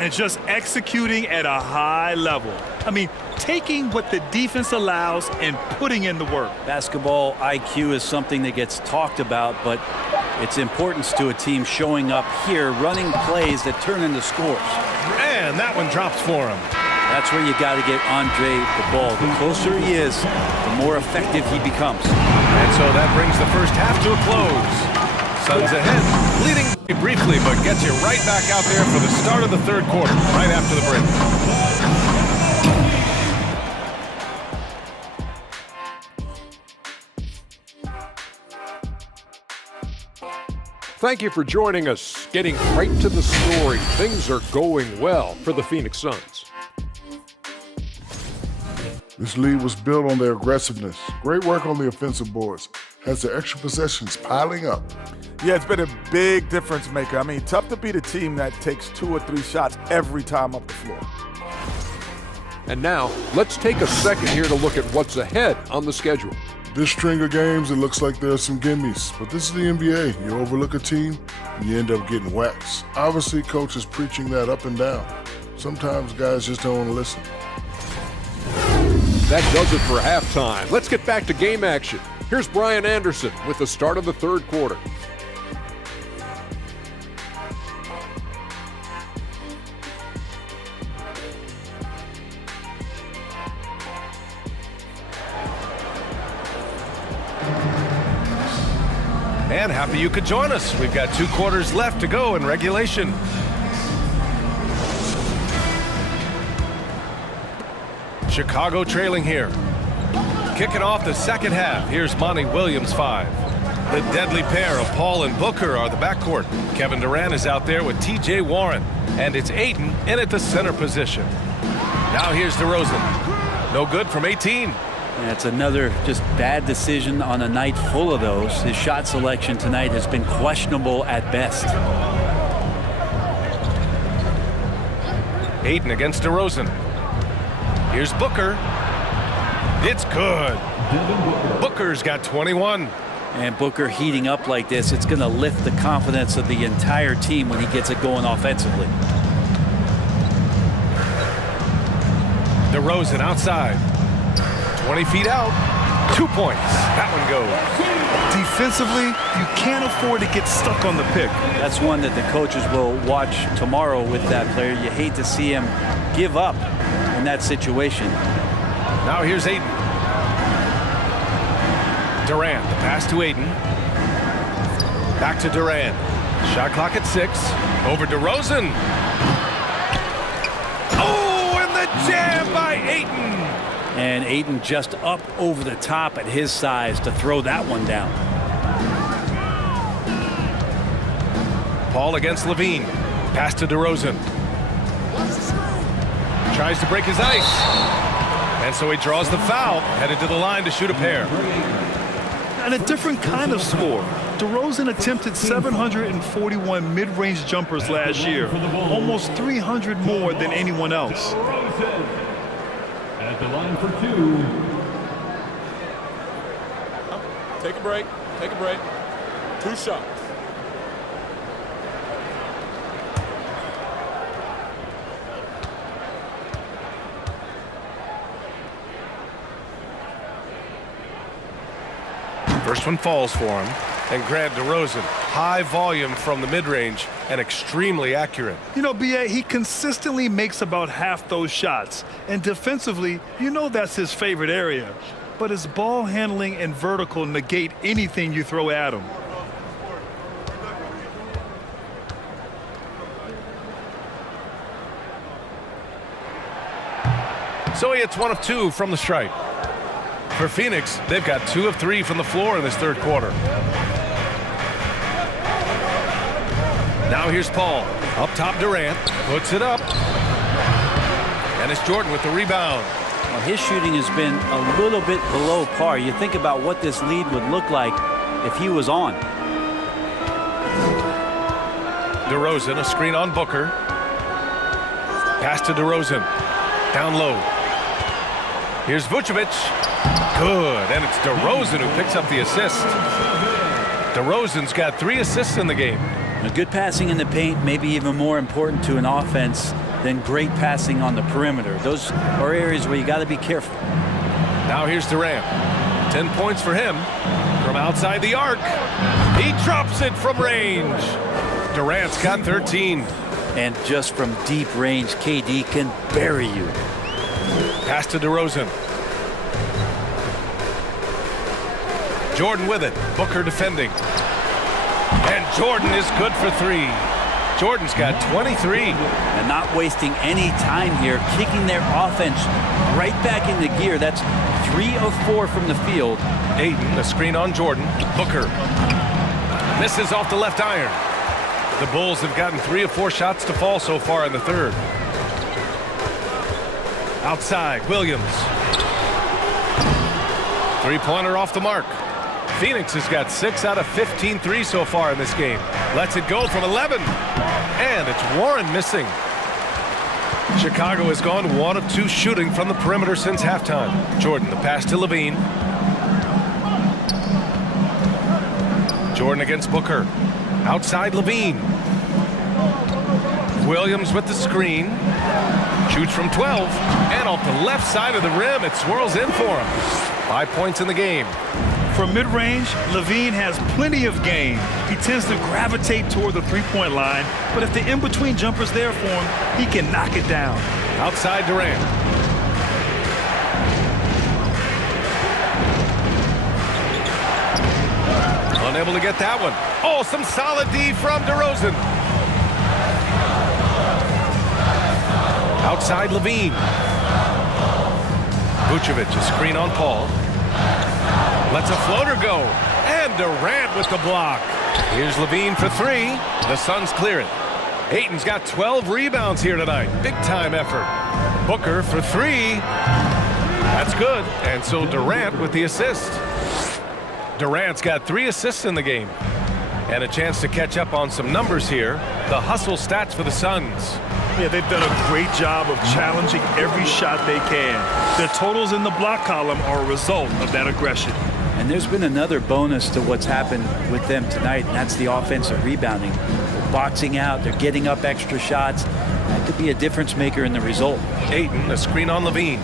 And just executing at a high level. I mean, taking what the defense allows and putting in the work. Basketball IQ is something that gets talked about, but its importance to a team showing up here, running plays that turn into scores. And that one drops for him. That's where you got to get Andre the ball. The closer he is, the more effective he becomes. And so that brings the first half to a close. Suns ahead, leading briefly, but gets you right back out there for the start of the third quarter, right after the break. Thank you for joining us. Getting right to the story, things are going well for the Phoenix Suns. This lead was built on their aggressiveness. Great work on the offensive boards. Has their extra possessions piling up. Yeah, it's been a big difference maker. I mean, tough to beat a team that takes 2 or 3 shots every time up the floor. And now, let's take a second here to look at what's ahead on the schedule. This string of games, it looks like there are some gimmies. But this is the NBA. You overlook a team, and you end up getting waxed. Obviously, coach is preaching that up and down. Sometimes guys just don't want to listen. That does it for halftime. Let's get back to game action. Here's Brian Anderson with the start of the third quarter. and happy you could join us. We've got 2 quarters left to go in regulation. Chicago trailing here. Kicking off the second half, here's Monty Williams 5. The deadly pair of Paul and Booker are the backcourt. Kevin Durant is out there with T.J. Warren, and it's Ayton in at the center position. Now here's DeRozan. No good from 18. Yeah, it's another just bad decision on a night full of those. His shot selection tonight has been questionable at best. Ayton against DeRozan. Here's Booker. It's good. Booker's got 21. And Booker heating up like this, it's going to lift the confidence of the entire team when he gets it going offensively. DeRozan outside. 20 feet out. 2 points. That one goes. Defensively, you can't afford to get stuck on the pick. That's one that the coaches will watch tomorrow with that player. You hate to see him give up in that situation. Now here's Ayton. Durant, the pass to Ayton. Back to Durant. Shot clock at 6. Over DeRozan. Oh, and the jam by Ayton. And Ayton just up over the top at his size to throw that one down. Paul against Levine. Pass to DeRozan. Tries to break his ice. And so he draws the foul, headed to the line to shoot a pair. And a different kind of score. DeRozan attempted 741 mid-range jumpers last year, almost 300 more than anyone else. At the line for 2. Take a break. Take a break. 2 shots. First one falls for him. And Grant DeRozan, high volume from the mid-range and extremely accurate. You know, B.A., he consistently makes about half those shots. And defensively, you know that's his favorite area. But his ball handling and vertical negate anything you throw at him. So he hits 1 of 2 from the stripe. For Phoenix, they've got 2 of 3 from the floor in this third quarter. Now here's Paul. Up top, Durant. Puts it up. And it's Jordan with the rebound. Well, his shooting has been a little bit below par. You think about what this lead would look like if he was on. DeRozan, a screen on Booker. Pass to DeRozan. Down low. Here's Vucevic. Good, and it's DeRozan who picks up the assist. DeRozan's got 3 assists in the game. A good passing in the paint may be even more important to an offense than great passing on the perimeter. Those are areas where you got to be careful. Now here's Durant. 10 points for him from outside the arc. He drops it from range. Durant's got 13. And just from deep range, KD can bury you. Pass to DeRozan. Jordan with it. Booker defending. And Jordan is good for 3. Jordan's got 23. And not wasting any time here, kicking their offense right back into gear. That's 3 of 4 from the field. Ayton, a screen on Jordan. Booker misses off the left iron. The Bulls have gotten 3 of 4 shots to fall so far in the third. Outside, Williams. 3-pointer off the mark. Phoenix has got 6 out of 15 threes so far in this game. Lets it go from 11. And it's Warren missing. Chicago has gone 1 of 2 shooting from the perimeter since halftime. Jordan, the pass to Levine. Jordan against Booker. Outside Levine. Williams with the screen. Shoots from 12. And off the left side of the rim, it swirls in for him. 5 points in the game. From mid-range, Levine has plenty of game. He tends to gravitate toward the three-point line, but if the in-between jumper's there for him, he can knock it down. Outside Durant. Unable to get that one. Oh, some solid D from DeRozan. Outside Levine. Vucevic, a screen on Paul. Lets a floater go. And Durant with the block. Here's Levine for three. The Suns clear it. Ayton's got 12 rebounds here tonight. Big time effort. Booker for three. That's good. And so Durant with the assist. Durant's got 3 assists in the game. And a chance to catch up on some numbers here. The hustle stats for the Suns. Yeah, they've done a great job of challenging every shot they can. Their totals in the block column are a result of that aggression. And there's been another bonus to what's happened with them tonight, and that's the offensive rebounding. They're boxing out, they're getting up extra shots. That could be a difference maker in the result. Ayton, a screen on Levine.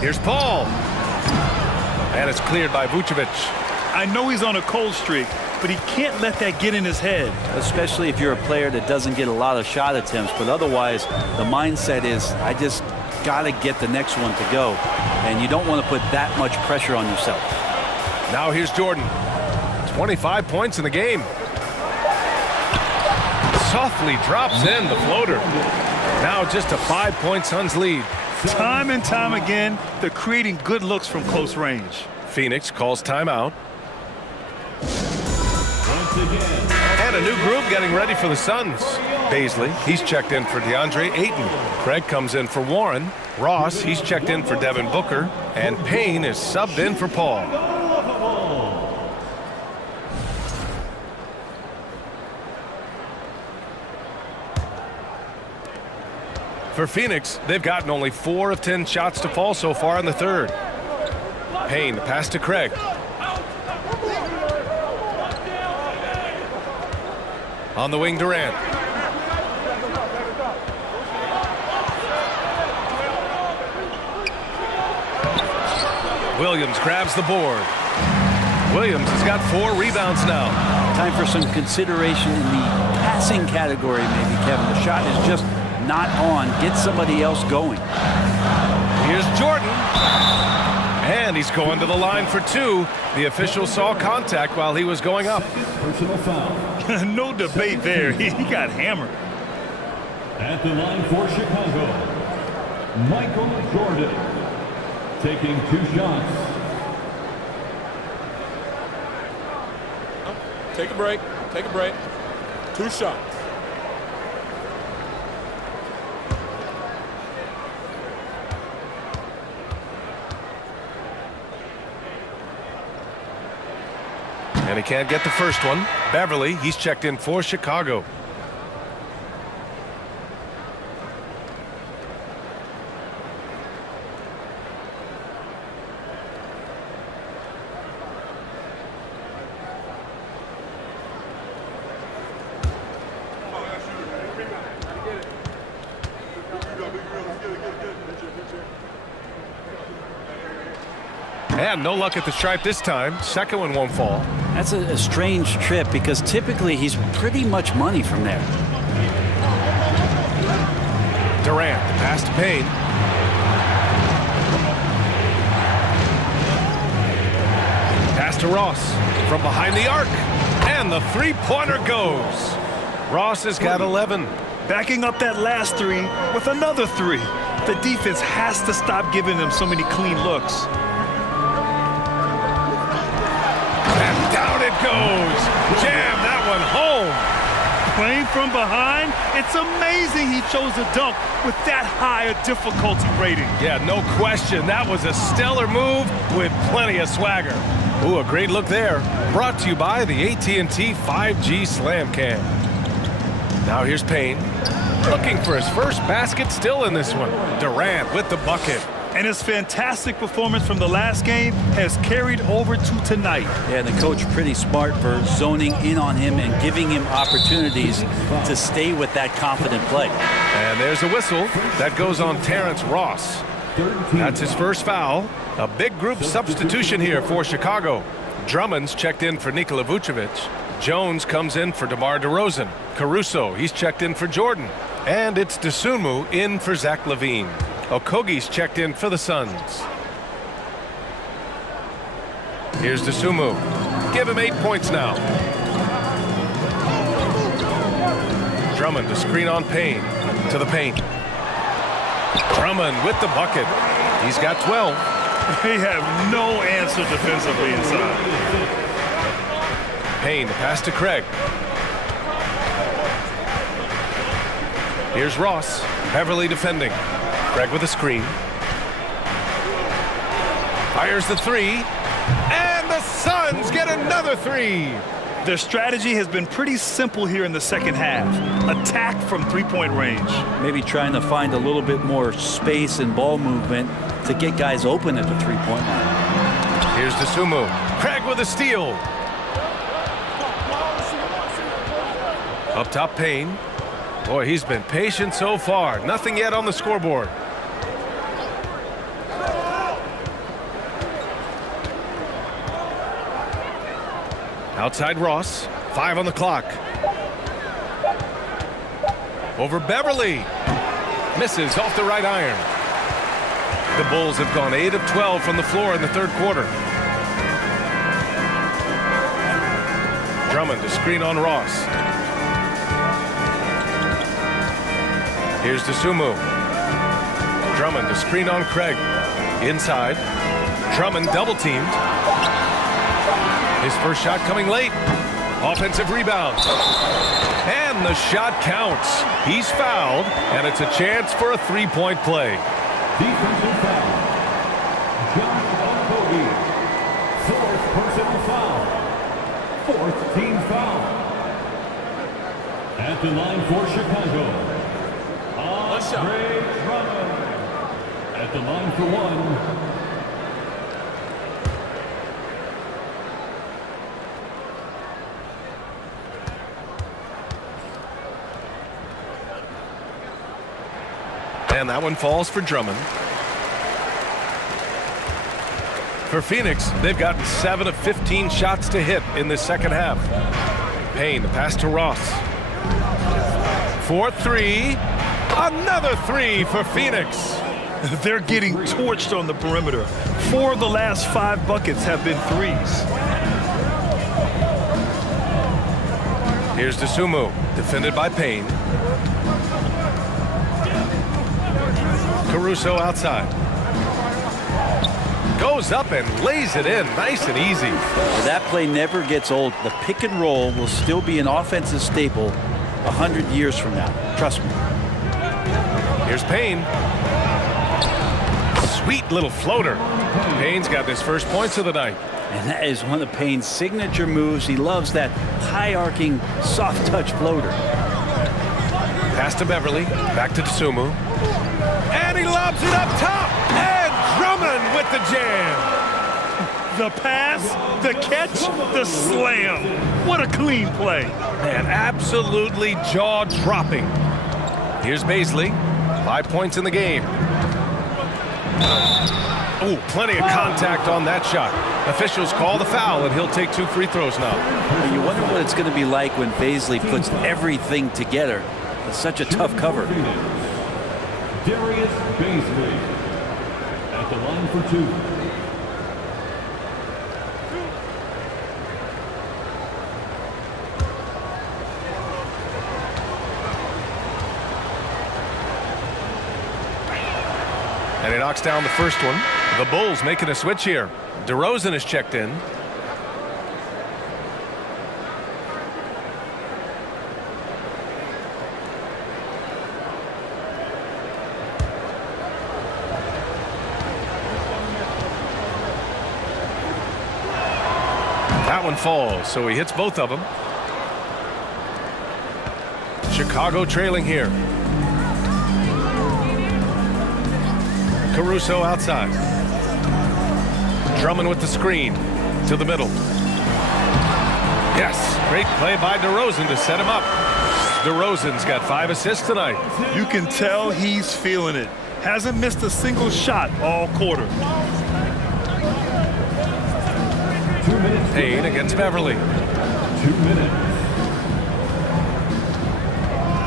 Here's Paul. And it's cleared by Vucevic. I know he's on a cold streak, but he can't let that get in his head. Especially if you're a player that doesn't get a lot of shot attempts, but otherwise the mindset is, I just got to get the next one to go. And you don't want to put that much pressure on yourself. Now here's Jordan. 25 points in the game. Softly drops in the floater. Now just a 5-point Suns lead. Time and time again, they're creating good looks from close range. Phoenix calls timeout. Once again, And a new group getting ready for the Suns. Baisley, he's checked in for DeAndre Ayton. Craig comes in for Warren. Ross, he's checked in for Devin Booker. And Payne is subbed in for Paul. For Phoenix, they've gotten only 4 of 10 shots to fall so far in the third. Payne, pass to Craig. On the wing, Durant. Williams grabs the board. Williams has got 4 rebounds now. Time for some consideration in the passing category, maybe, Kevin. The shot is just not on. Get somebody else going. Here's Jordan. And he's going to the line for 2. The official saw contact while he was going up. personal foul. No debate there. He got hammered. At the line for Chicago, Michael Jordan, taking 2 shots. Take a break. Take a break. 2 shots. And he can't get the first one. Beverly, he's checked in for Chicago. And no luck at the stripe this time. Second one won't fall. That's a strange trip because typically he's pretty much money from there. Durant, the pass to Payne. Pass to Ross from behind the arc. And the 3-pointer goes. Ross has got 11. Backing up that last 3 with another 3. The defense has to stop giving them so many clean looks. Down it goes. Jam that one home. Playing from behind, it's amazing he chose a dunk with that high a difficulty rating. Yeah, no question. That was a stellar move with plenty of swagger. Ooh, a great look there. Brought to you by the AT&T 5G Slam Cam. Now here's Payne. Looking for his first basket still in this one. Durant with the bucket. And his fantastic performance from the last game has carried over to tonight. Yeah, the coach pretty smart for zoning in on him and giving him opportunities to stay with that confident play. And there's a whistle that goes on Terrence Ross. That's his first foul. A big group substitution here for Chicago. Drummond's checked in for Nikola Vucevic. Jones comes in for DeMar DeRozan. Caruso, he's checked in for Jordan. And it's Dosunmu in for Zach LaVine. Okogie's checked in for the Suns. Here's Dosunmu. Give him 8 points now. Drummond to screen on Payne. To the paint. Drummond with the bucket. He's got 12. They have no answer defensively inside. Payne, the pass to Craig. Here's Ross. Beverly defending. Craig with a screen. Fires the three. And the Suns get another three. Their strategy has been pretty simple here in the second half. Attack from three-point range. Maybe trying to find a little bit more space and ball movement to get guys open at the three-point line. Here's DeSumo. Craig with a steal. Up top, Payne. Boy, he's been patient so far. Nothing yet on the scoreboard. Outside Ross. 5 on the clock. Over Beverly. Misses off the right iron. The Bulls have gone 8 of 12 from the floor in the third quarter. Drummond to screen on Ross. Here's DeSumo. Drummond to screen on Craig. Inside. Drummond double teamed. His first shot coming late. Offensive rebound. And the shot counts. He's fouled, and it's a chance for a three-point play. Defensive foul. Josh Okogie. Fourth personal foul. Fourth team foul. At the line for Chicago. Andre Drummond. At the line for one. And that one falls for Drummond. For Phoenix, they've gotten 7 of 15 shots to hit in this second half. Payne, the pass to Ross. 4-3. Another three for Phoenix. They're getting torched on the perimeter. 4 of the last 5 buckets have been threes. Here's DeSumo, defended by Payne. Caruso outside. Goes up and lays it in. Nice and easy. That play never gets old. The pick and roll will still be an offensive staple 100 years from now. Trust me. Here's Payne. Sweet little floater. Payne's got his first points of the night. And that is one of Payne's signature moves. He loves that high-arcing, soft-touch floater. Pass to Beverly. Back to DeSumo. And he lobs it up top. And Drummond with the jam. The pass, the catch, the slam. What a clean play. Man, absolutely jaw-dropping. Here's Baisley. 5 points in the game. Oh, plenty of contact on that shot. Officials call the foul, and he'll take 2 free throws now. You wonder what it's going to be like when Baisley puts everything together. It's such a tough cover. Darius Baisley at the line for 2. And he knocks down the first one. The Bulls making a switch here. DeRozan is checked in. That one falls, so he hits both of them. Chicago trailing here. Caruso outside. Drummond with the screen to the middle. Yes, great play by DeRozan to set him up. DeRozan's got 5 assists tonight. You can tell he's feeling it. Hasn't missed a single shot all quarter. 2 minutes. Payne against Beverly. 2 minutes.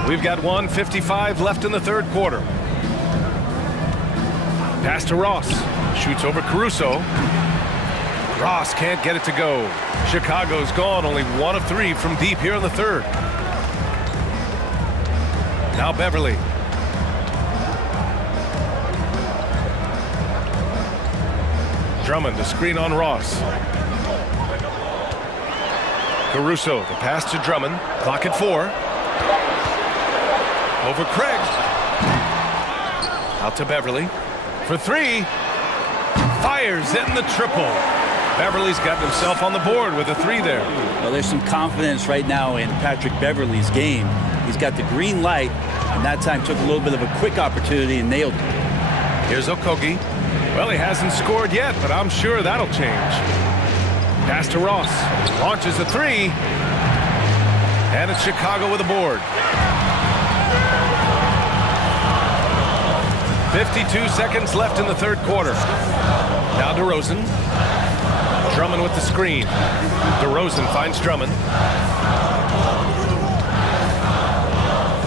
We've got 1:55 left in the third quarter. Pass to Ross. Shoots over Caruso. Ross can't get it to go. Chicago's gone only 1 of 3 from deep here in the third. Now Beverly. Drummond to screen on Ross. Caruso, the pass to Drummond. Clock at 4. Over Craig. Out to Beverly. For 3. Fires in the triple. Beverly's got himself on the board with a 3 there. Well, there's some confidence right now in Patrick Beverly's game. He's got the green light, and that time took a little bit of a quick opportunity and nailed it. Here's Okogie. Well, he hasn't scored yet, but I'm sure that'll change. Pass to Ross. Launches a 3. And it's Chicago with a board. 52 seconds left in the third quarter. Now DeRozan. Drummond with the screen. DeRozan finds Drummond.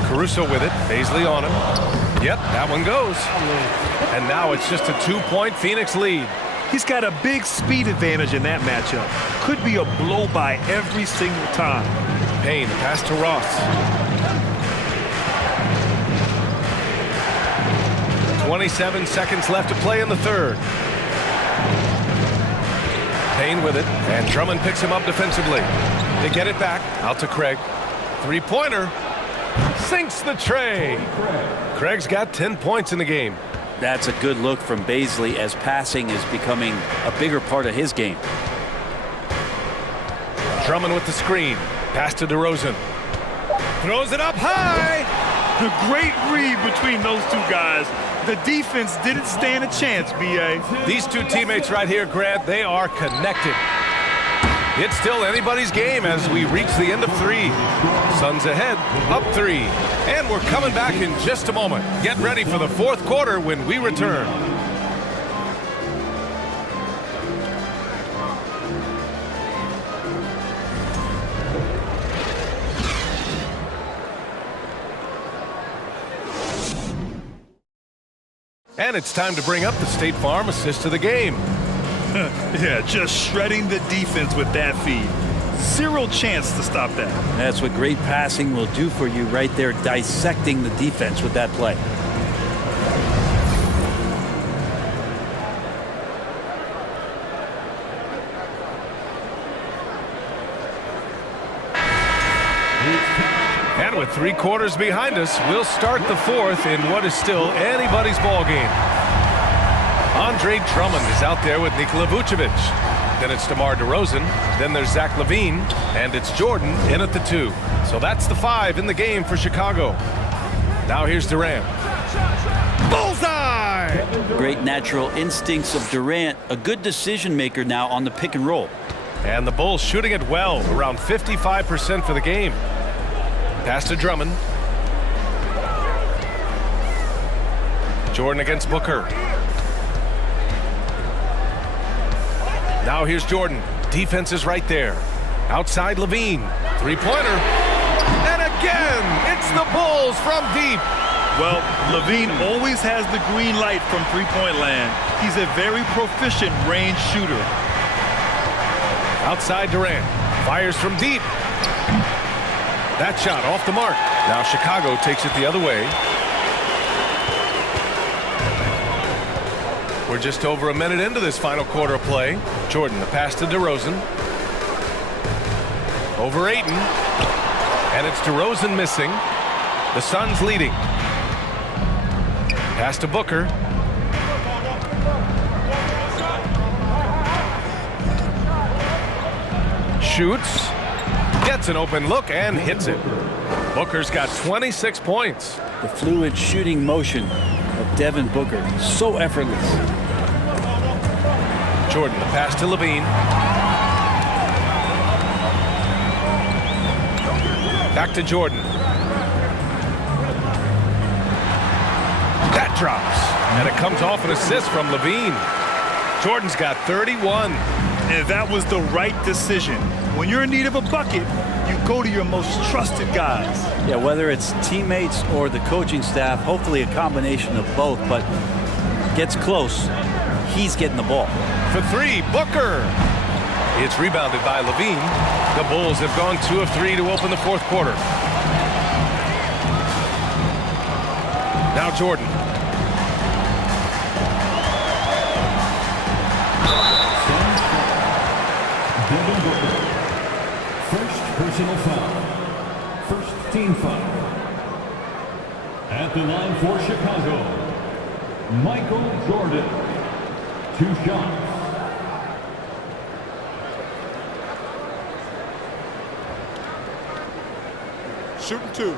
Caruso with it. Baisley on him. Yep, that one goes. And now it's just a 2-point Phoenix lead. He's got a big speed advantage in that matchup. Could be a blow by every single time. Payne, pass to Ross. 27 seconds left to play in the third. Payne with it, and Drummond picks him up defensively. They get it back, out to Craig. 3-pointer, sinks the tray. Craig's got 10 points in the game. That's a good look from Baisley as passing is becoming a bigger part of his game. Drummond with the screen, pass to DeRozan. Throws it up high. The great read between those two guys. The defense didn't stand a chance, B.A. These two teammates right here, Grant, they are connected. It's still anybody's game as we reach the end of 3. Suns ahead, up 3. And we're coming back in just a moment. Get ready for the fourth quarter when we return. And it's time to bring up the State Farm assist to the game. Yeah, just shredding the defense with that feed. Zero chance to stop that. That's what great passing will do for you right there, dissecting the defense with that play. And with 3 quarters behind us, we'll start the fourth in what is still anybody's ball game. Andre Drummond is out there with Nikola Vucevic. Then it's DeMar DeRozan. Then there's Zach LaVine. And it's Jordan in at the 2. So that's the 5 in the game for Chicago. Now here's Durant. Bullseye! Great natural instincts of Durant. A good decision maker now on the pick and roll. And the Bulls shooting it well, around 55% for the game. Pass to Drummond. Jordan against Booker. Now here's Jordan. Defense is right there. Outside LaVine. 3-pointer. And again, it's the Bulls from deep. Well, LaVine always has the green light from three-point land. He's a very proficient range shooter. Outside Durant. Fires from deep. That shot off the mark. Now Chicago takes it the other way. We're just over a minute into this final quarter of play. Jordan, the pass to DeRozan. Over Ayton. And it's DeRozan missing. The Suns leading. Pass to Booker. Shoots. Gets an open look and hits it. Booker's got 26 points. The fluid shooting motion of Devin Booker, so effortless. Jordan, the pass to LaVine. Back to Jordan. That drops. And it comes off an assist from LaVine. Jordan's got 31. And that was the right decision. When you're in need of a bucket, you go to your most trusted guys. Yeah, whether it's teammates or the coaching staff, hopefully a combination of both, but gets close, he's getting the ball. For 3, Booker. It's rebounded by Levine. The Bulls have gone 2 of 3 to open the fourth quarter. Now Jordan. Devin, first personal foul. First team foul. At the line for Chicago, Michael Jordan. 2 shots. Shooting 2.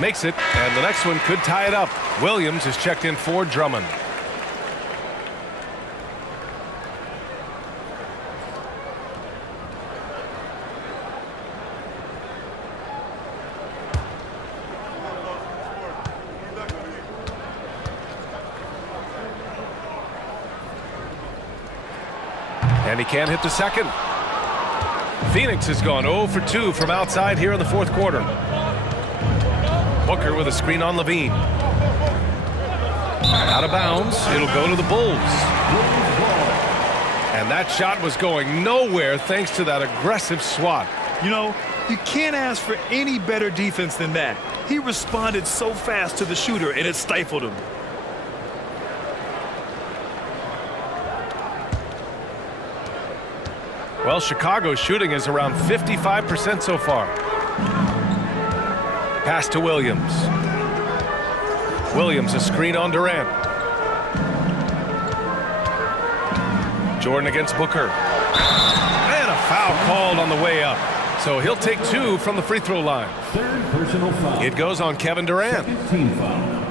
Makes it, and the next one could tie it up. Williams is checked in for Drummond. And he can't hit the second. Phoenix has gone 0 for 2 from outside here in the fourth quarter. Booker with a screen on Levine. Out of bounds. It'll go to the Bulls. And that shot was going nowhere thanks to that aggressive swat. You know, you can't ask for any better defense than that. He responded so fast to the shooter, and it stifled him. Well, Chicago's shooting is around 55% so far. Pass to Williams. Williams a screen on Durant. Jordan against Booker. And a foul called on the way up. So he'll take 2 from the free throw line. Third personal foul. It goes on Kevin Durant. Second team foul.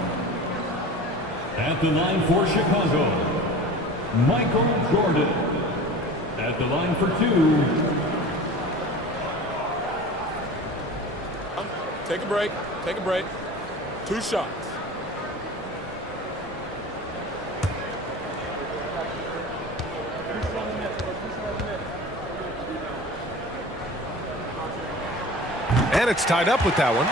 At the line for Chicago, Michael Jordan. At the line for 2. Take a break. Take a break. 2 shots. And it's tied up with that one.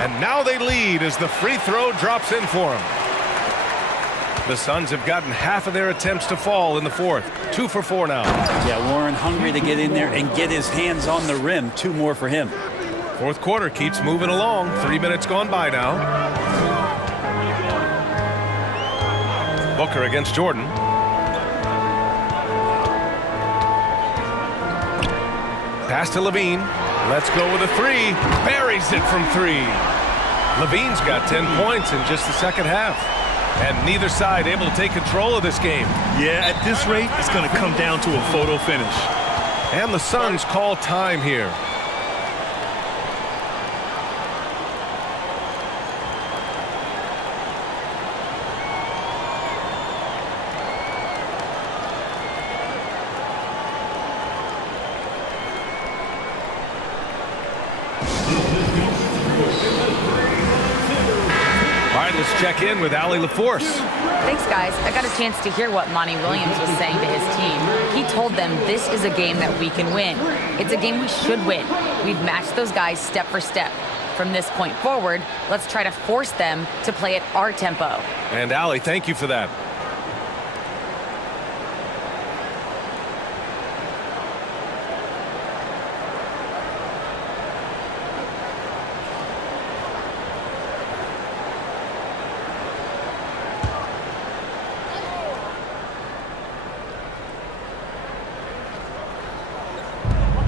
And now they lead as the free throw drops in for them. The Suns have gotten half of their attempts to fall in the fourth. 2 for 4 now. Yeah, Warren hungry to get in there and get his hands on the rim. 2 more for him. Fourth quarter keeps moving along. 3 minutes gone by now. Booker against Jordan. Pass to Levine. Let's go with a 3. Buries it from 3. Levine's got 10 points in just the second half. And neither side able to take control of this game. Yeah, at this rate, it's going to come down to a photo finish. And the Suns call time here. Let's check in with Allie LaForce. Thanks, guys. I got a chance to hear what Monty Williams was saying to his team. He told them this is a game that we can win. It's a game we should win. We've matched those guys step for step. From this point forward, let's try to force them to play at our tempo. And Allie, thank you for that.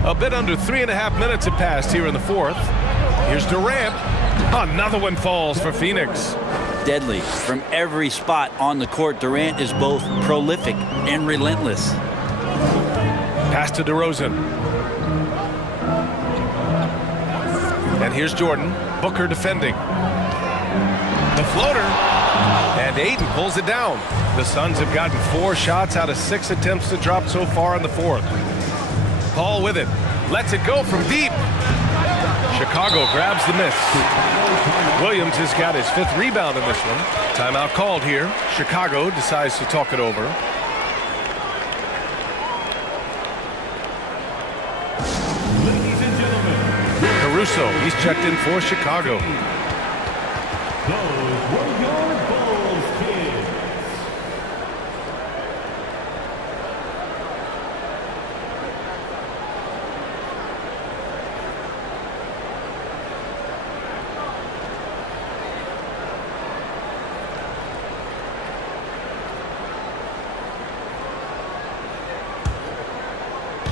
A bit under 3.5 minutes have passed here in the fourth. Here's Durant. Another one falls for Phoenix. Deadly. From every spot on the court, Durant is both prolific and relentless. Pass to DeRozan. And here's Jordan. Booker defending. The floater. And Ayton pulls it down. The Suns have gotten 4 shots out of 6 attempts to drop so far in the fourth. Paul with it. Lets it go from deep. Chicago grabs the miss. Williams has got his 5th rebound in this one. Timeout called here. Chicago decides to talk it over. Ladies and gentlemen, Caruso, he's checked in for Chicago. those were your Bulls kids.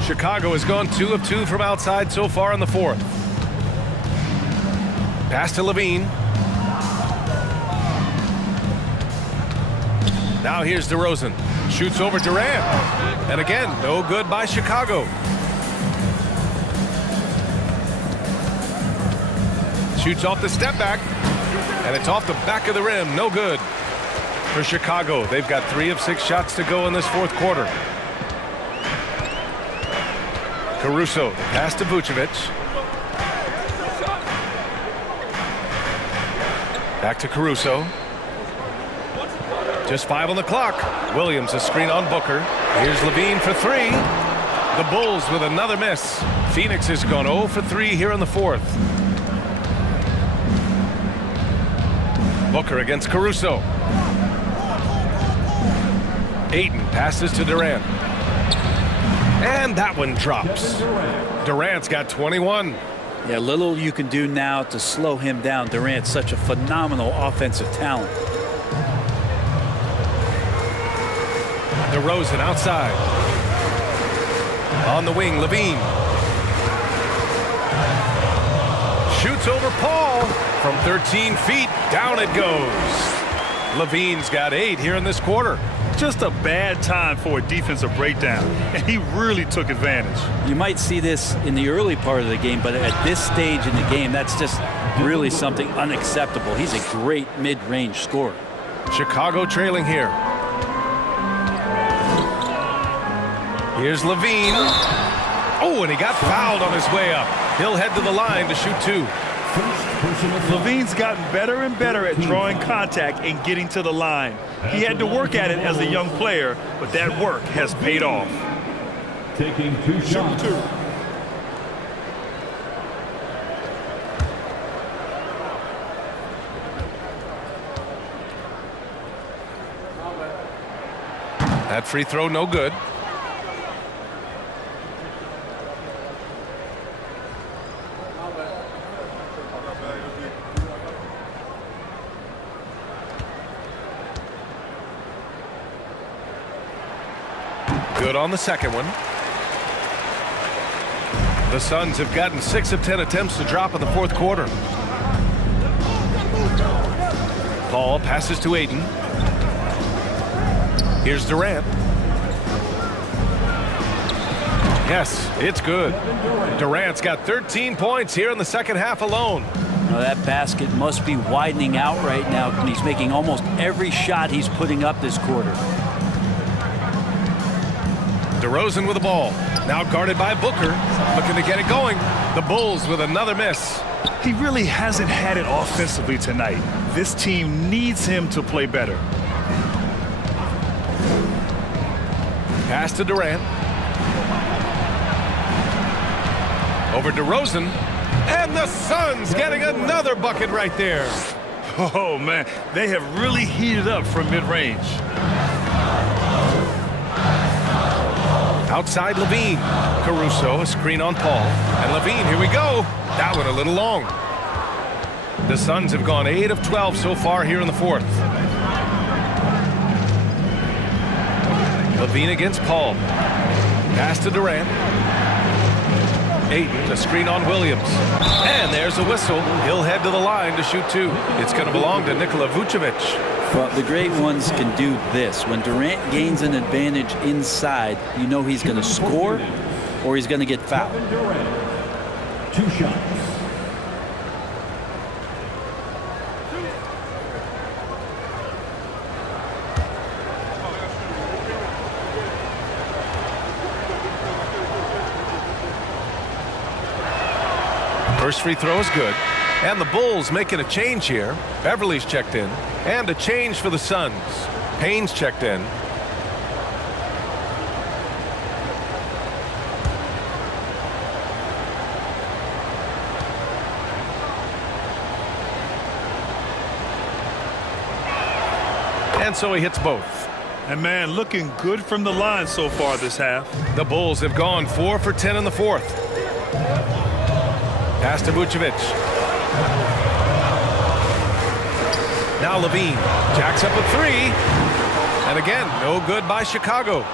Chicago has gone 2 of 2 from outside so far in the 4th. Pass to Levine. Now here's DeRozan. Shoots over Durant. And again, no good by Chicago. Shoots off the step back. And it's off the back of the rim. No good for Chicago. They've got 3 of 6 shots to go in this 4th quarter. Caruso, pass to Vucevic. Back to Caruso. Just 5 on the clock. Williams a screen on Booker. Here's Levine for 3. The Bulls with another miss. Phoenix has gone 0 for 3 here in the 4th. Booker against Caruso. Ayton passes to Durant. And that one drops. Durant's got 21. Yeah, little you can do now to slow him down. Durant's such a phenomenal offensive talent. DeRozan outside. On the wing, Levine. Shoots over Paul. From 13 feet, down it goes. Levine's got 8 here in this quarter. Just a bad time for a defensive breakdown, and he really took advantage. You might see this in the early part of the game, but at this stage in the game, that's just really something unacceptable. He's a great mid-range scorer. Chicago trailing here. Here's Levine. Oh, and he got fouled on his way up. He'll head to the line to shoot 2. Levine's gotten better and better at drawing contact and getting to the line. He had to work at it as a young player, but that work has paid off. Taking 2 shots. That free throw no good. Good on the second one. The Suns have gotten 6 of 10 attempts to drop in the 4th quarter. Paul passes to Ayton. Here's Durant. Yes, it's good. Durant's got 13 points here in the second half alone. Now that basket must be widening out right now, and he's making almost every shot he's putting up this quarter. DeRozan with the ball. Now guarded by Booker. Looking to get it going. The Bulls with another miss. He really hasn't had it offensively tonight. This team needs him to play better. Pass to Durant. Over DeRozan. And the Suns getting another bucket right there. Oh, man, they have really heated up from mid-range. Outside Levine. Caruso, a screen on Paul. And Levine, here we go. That one a little long. The Suns have gone 8 of 12 so far here in the 4th. Levine against Paul. Pass to Durant. Ayton, a screen on Williams. And there's a whistle. He'll head to the line to shoot 2. It's going to belong to Nikola Vucevic. Well, the great ones can do this. When Durant gains an advantage inside, you know he's going to score or he's going to get fouled. Durant, 2 shots. First free throw is good. And the Bulls making a change here. Beverly's checked in. And a change for the Suns. Payne's checked in. And so he hits both. And man, looking good from the line so far this half. The Bulls have gone 4 for 10 in the fourth. Pass to Vucevic. Now Levine jacks up a three. And again, no good by Chicago.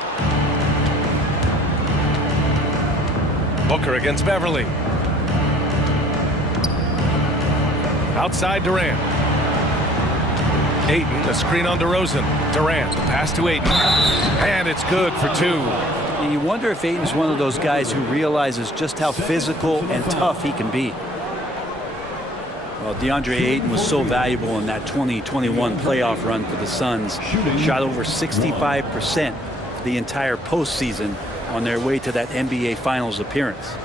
Booker against Beverly. Outside Durant. Ayton, a screen on DeRozan. Durant, pass to Ayton. And it's good for two. And you wonder if Ayton's one of those guys who realizes just how physical and tough he can be. Well, DeAndre Ayton was so valuable in that 2021 playoff run for the Suns. Shot over 65% the entire postseason on their way to that NBA Finals appearance.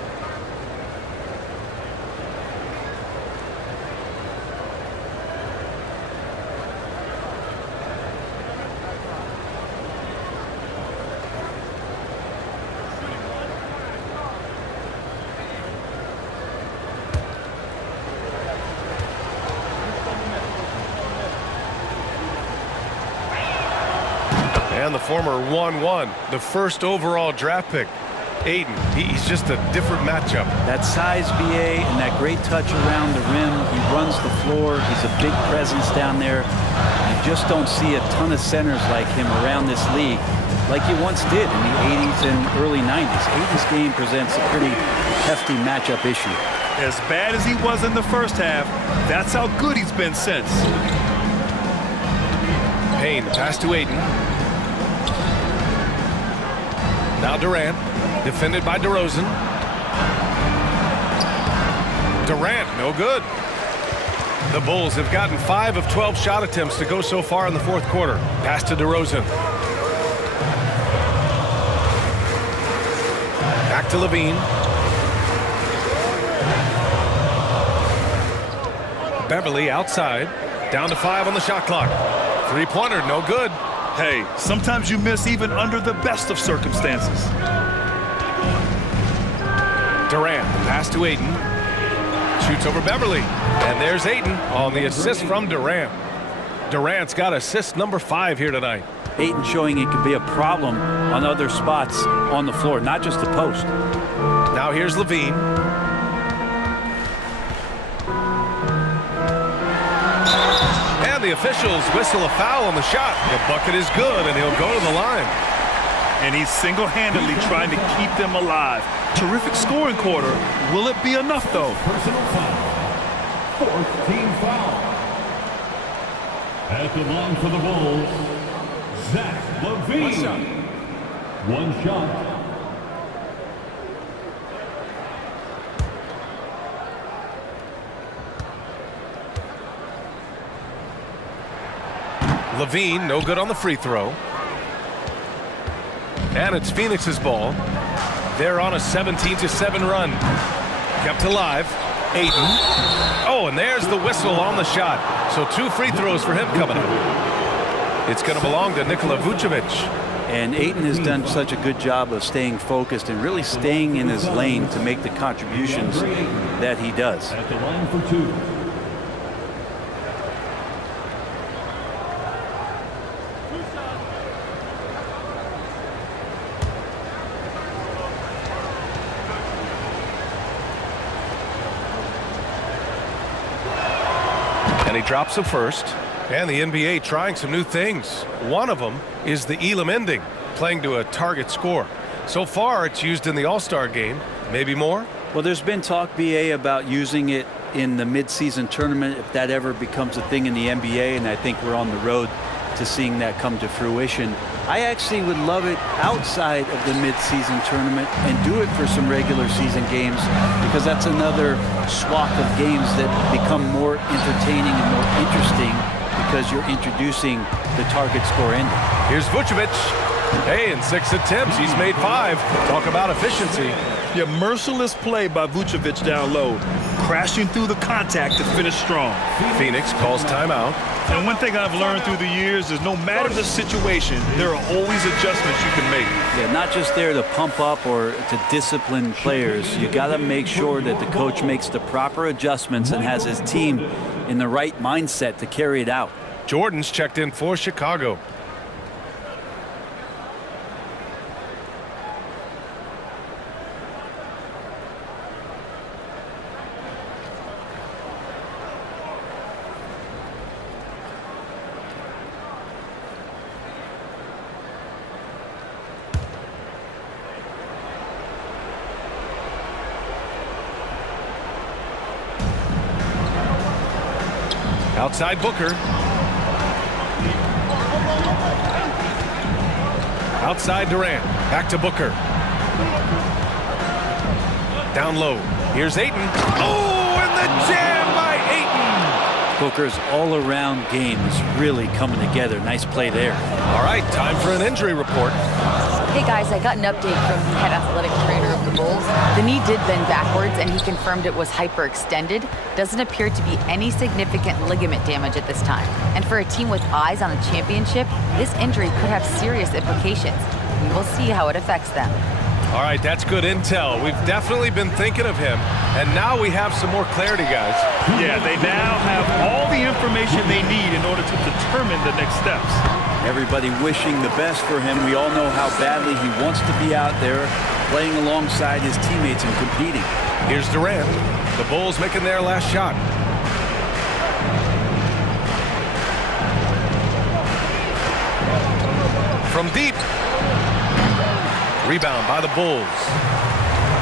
And the former 1-1, the first overall draft pick. Ayton, he's just a different matchup. That size, BA, and that great touch around the rim. He runs the floor. He's a big presence down there. You just don't see a ton of centers like him around this league like you once did in the 80s and early 90s. Ayton's game presents a pretty hefty matchup issue. As bad as he was in the first half, that's how good he's been since. Payne, pass to Ayton. Now Durant, defended by DeRozan. Durant, no good. The Bulls have gotten 5 of 12 shot attempts to go so far in the fourth quarter. Pass to DeRozan. Back to Levine. Beverly outside. Down to 5 on the shot clock. Three-pointer, no good. Hey, sometimes you miss even under the best of circumstances. Durant, pass to Ayton. Shoots over Beverly. And there's Ayton on the assist from Durant. Durant's got assist number 5 here tonight. Ayton showing he can be a problem on other spots on the floor, not just the post. Now here's Levine. And the officials whistle a foul on the shot. The bucket is good, and he'll go to the line. And he's single-handedly trying to keep them alive. Terrific scoring quarter. Will it be enough, though? Personal foul. 4th team foul. At the line for the Bulls, Zach LaVine. One shot. Levine, no good on the free throw. And it's Phoenix's ball. They're on a 17-7 run. Kept alive. Ayton. Oh, and there's the whistle on the shot. So 2 free throws for him coming up. It's going to belong to Nikola Vucevic. And Ayton has done such a good job of staying focused and really staying in his lane to make the contributions that he does. At the line for 2. And he drops the first. And the NBA trying some new things. One of them is the Elam ending, playing to a target score. So far, it's used in the All-Star game. Maybe more? Well, there's been talk, BA, about using it in the mid-season tournament if that ever becomes a thing in the NBA, and I think we're on the road to seeing that come to fruition. I actually would love it outside of the mid-season tournament and do it for some regular season games, because that's another swath of games that become more entertaining and more interesting because you're introducing the target score ending. Here's Vucevic. Hey, in 6 attempts, he's made 5. Talk about efficiency. Yeah, merciless play by Vucevic down low, crashing through the contact to finish strong. Phoenix calls timeout. And one thing I've learned through the years is no matter the situation, there are always adjustments you can make. Yeah, not just there to pump up or to discipline players. You got to make sure that the coach makes the proper adjustments and has his team in the right mindset to carry it out. Jordan's checked in for Chicago. Outside Booker. Outside Durant. Back to Booker. Down low. Here's Ayton. Oh, and the jam by Ayton. Booker's all-around game is really coming together. Nice play there. All right, time for an injury report. Hey guys, I got an update from the head athletic trainer of the Bulls. The knee did bend backwards and he confirmed it was hyperextended. Doesn't appear to be any significant ligament damage at this time. And for a team with eyes on a championship, this injury could have serious implications. We will see how it affects them. All right, that's good intel. We've definitely been thinking of him, and now we have some more clarity, guys. Yeah, they now have all the information they need in order to determine the next steps. Everybody wishing the best for him. We all know how badly he wants to be out there playing alongside his teammates and competing. Here's Durant. The Bulls making their last shot. From deep. Rebound by the Bulls.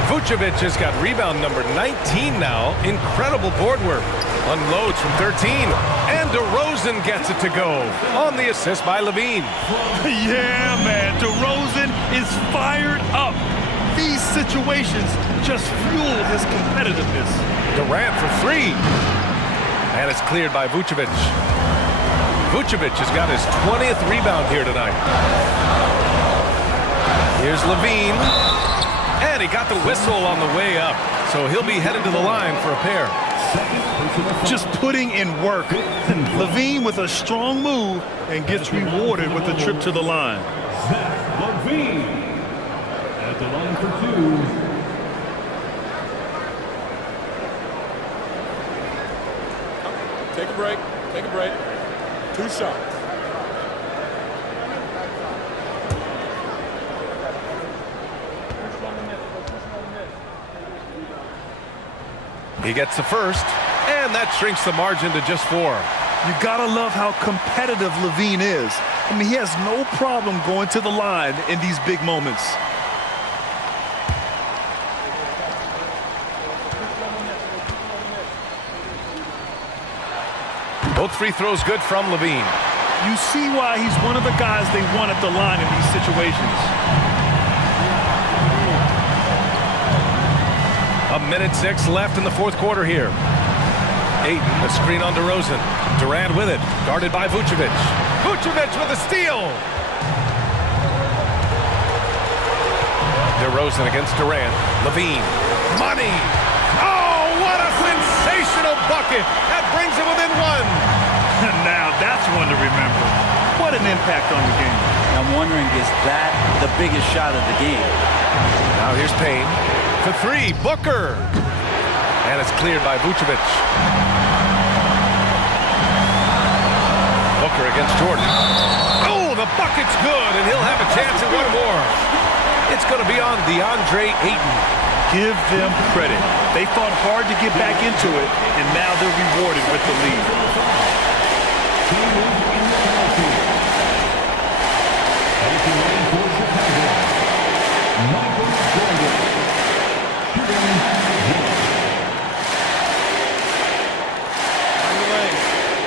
Vucevic has got rebound number 19 now. Incredible board work. Unloads from 13. And DeRozan gets it to go on the assist by Levine. Yeah, man. DeRozan is fired up. These situations just fuel his competitiveness. Durant for three. And it's cleared by Vucevic. Vucevic has got his 20th rebound here tonight. Here's Levine. And he got the whistle on the way up. So he'll be headed to the line for a pair. Just putting in work. Levine with a strong move and gets rewarded with a trip to the line. Levine at the line for two. Take a break. Take a break. 2 shots. He gets the first, and that shrinks the margin to just 4. You gotta love how competitive Levine is. I mean, he has no problem going to the line in these big moments. Both free throws good from Levine. You see why he's one of the guys they want at the line in these situations. A minute 6 left in the fourth quarter here. Ayton, a screen on DeRozan. Durant with it, guarded by Vucevic. Vucevic with a steal. DeRozan against Durant. Levine, money. Oh, what a sensational bucket. That brings him within 1. Now that's one to remember. What an impact on the game. I'm wondering, is that the biggest shot of the game? Now here's Payne. For 3, Booker. And it's cleared by Vucevic. Booker against Jordan. Oh, the bucket's good, and he'll have a chance at one more. It's going to be on DeAndre Ayton. Give them credit. They fought hard to get back into it, and now they're rewarded with the lead.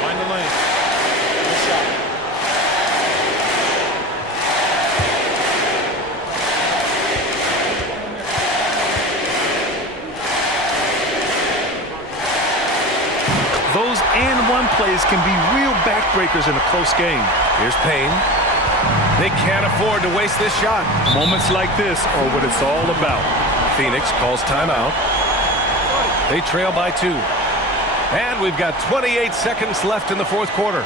Find the lane. Good shot. Those and-one plays can be real backbreakers in a close game. Here's Payne. They can't afford to waste this shot. Moments like this are what it's all about. Phoenix calls timeout. They trail by 2. And we've got 28 seconds left in the fourth quarter.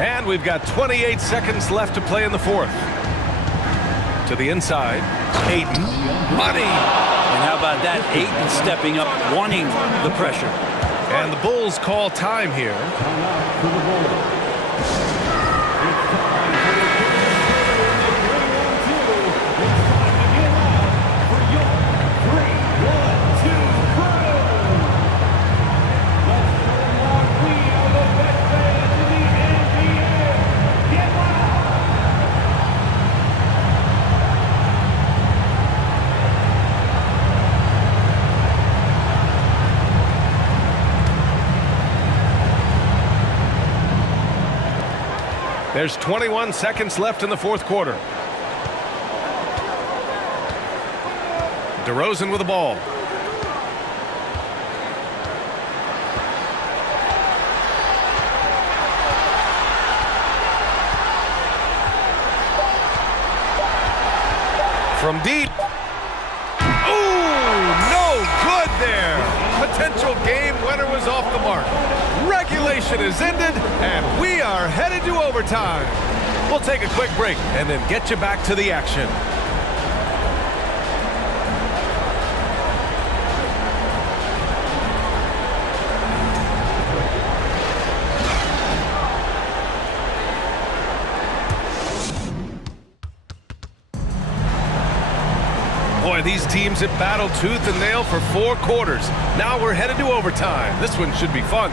And we've got 28 seconds left to play in the fourth. To the inside, Ayton, money! And how about that? Ayton stepping up, wanting the pressure. And the Bulls call time here. Timeout for the Bulls. There's 21 seconds left in the fourth quarter. DeRozan with the ball. From deep. Ooh, no good there. Potential game winner was off the mark. Regulation is ended, and we are headed to overtime. We'll take a quick break and then get you back to the action. Boy, these teams have battled tooth and nail for 4 quarters. Now we're headed to overtime. This one should be fun.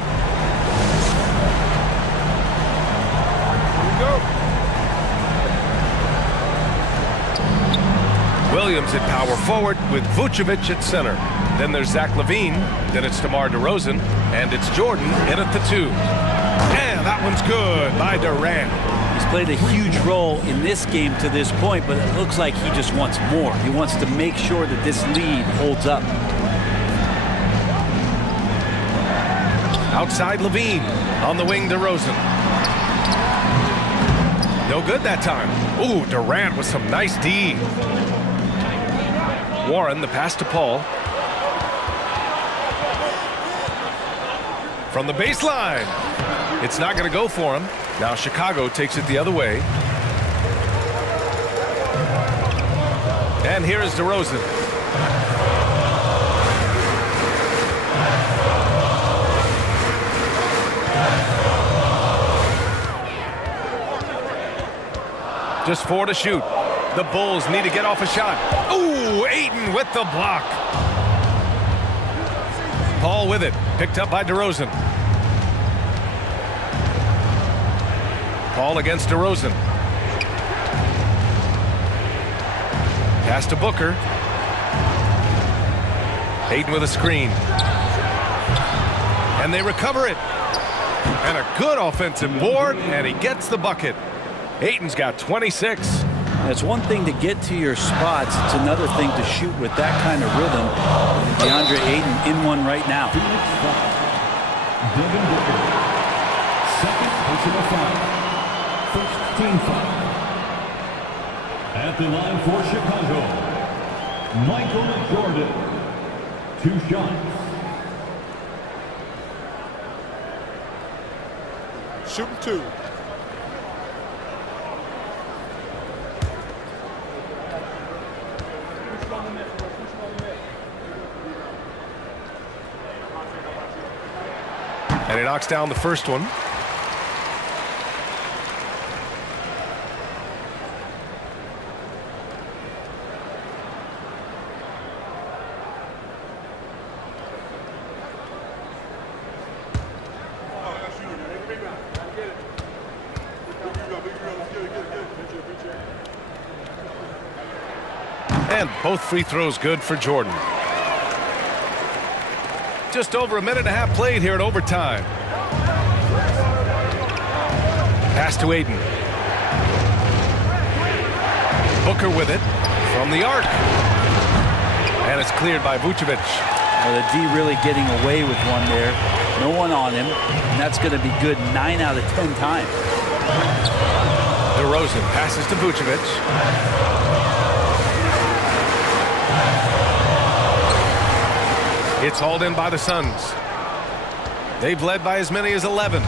Williams at power forward with Vucevic at center. Then there's Zach LaVine. Then it's DeMar DeRozan. And it's Jordan in at the 2. And that one's good by Durant. He's played a huge role in this game to this point, but it looks like he just wants more. He wants to make sure that this lead holds up. Outside LaVine. On the wing, DeRozan. No good that time. Ooh, Durant with some nice D. Warren, the pass to Paul. From the baseline. It's not going to go for him. Now Chicago takes it the other way. And here is DeRozan. Just 4 to shoot. The Bulls need to get off a shot. Ooh, Ayton with the block. Paul with it. Picked up by DeRozan. Paul against DeRozan. Pass to Booker. Ayton with a screen. And they recover it. And a good offensive board, and he gets the bucket. Ayton's got 26. It's one thing to get to your spots. It's another thing to shoot with that kind of rhythm. DeAndre Ayton in one right now. Devin Booker. Second personal foul. First team foul. At the line for Chicago, Michael Jordan. 2 shots. Shooting 2. And he knocks down the first one. And both free throws good for Jordan. Just over a minute and a half played here in overtime. Pass to Aiden. Booker with it from the arc. And it's cleared by Vucevic. Well, the D really getting away with one there. No one on him. And that's going to be good 9 out of 10 times. DeRozan passes to Vucevic. It's hauled in by the Suns. They've led by as many as 11.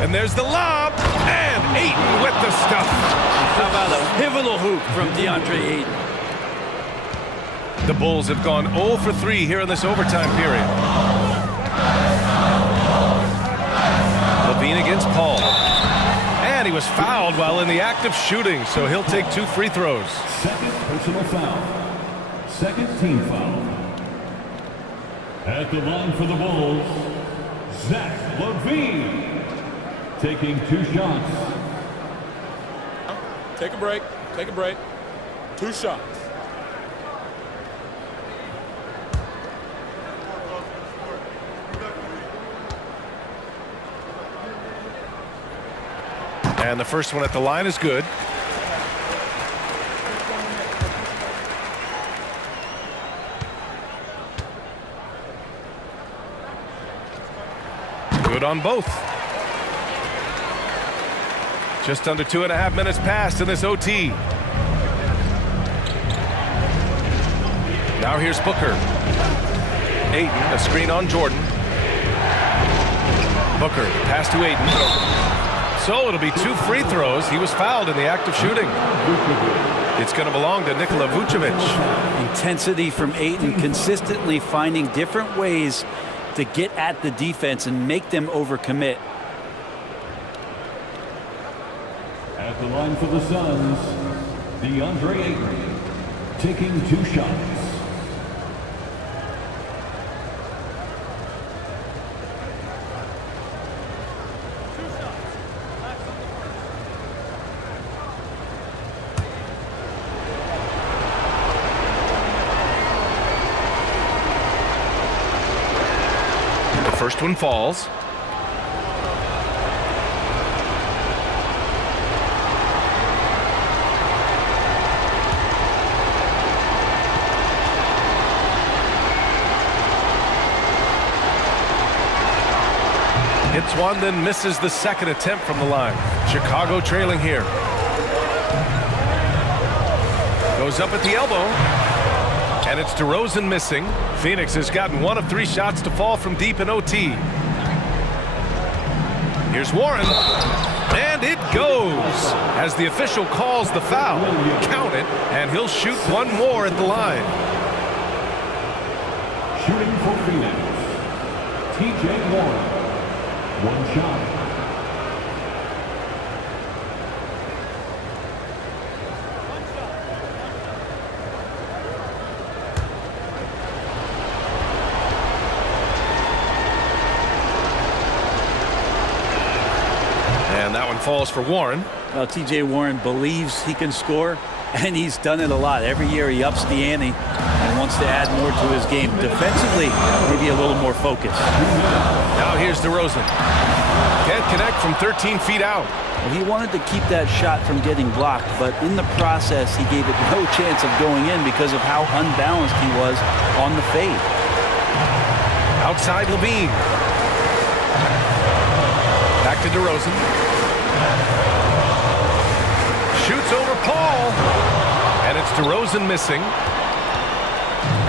And there's the lob. And Ayton with the stuff. How about a pivotal hoop from DeAndre Ayton? The Bulls have gone 0 for 3 here in this overtime period. Levine against Paul. And he was fouled while in the act of shooting, so he'll take 2 free throws. Second personal foul. Second team foul. At the line for the Bulls, Zach LaVine. Taking 2 shots. Take a break. Take a break. 2 shots. And the first one at the line is good. Good on both. Just under 2.5 minutes passed in this OT. Now here's Booker. Ayton, a screen on Jordan. Booker, pass to Ayton. So it'll be 2 free throws. He was fouled in the act of shooting. It's going to belong to Nikola Vucevic. Intensity from Ayton, consistently finding different ways to get at the defense and make them overcommit. At the line for the Suns, DeAndre Ayton. Taking 2 shots. First one falls. Hits one, then misses the second attempt from the line. Chicago trailing here. Goes up at the elbow. And it's DeRozan missing. Phoenix has gotten 1 of 3 shots to fall from deep in OT. Here's Warren. And it goes. As the official calls the foul. Count it. And he'll shoot 1 more at the line. Shooting for Phoenix, TJ Warren. 1 shot. And that one falls for Warren. Well, TJ Warren believes he can score, and he's done it a lot. Every year he ups the ante and wants to add more to his game. Defensively, maybe a little more focus. Now here's DeRozan. Can't connect from 13 feet out. Well, he wanted to keep that shot from getting blocked, but in the process, he gave it no chance of going in because of how unbalanced he was on the fade. Outside Levine. Back to DeRozan. Shoots over Paul. And it's DeRozan missing.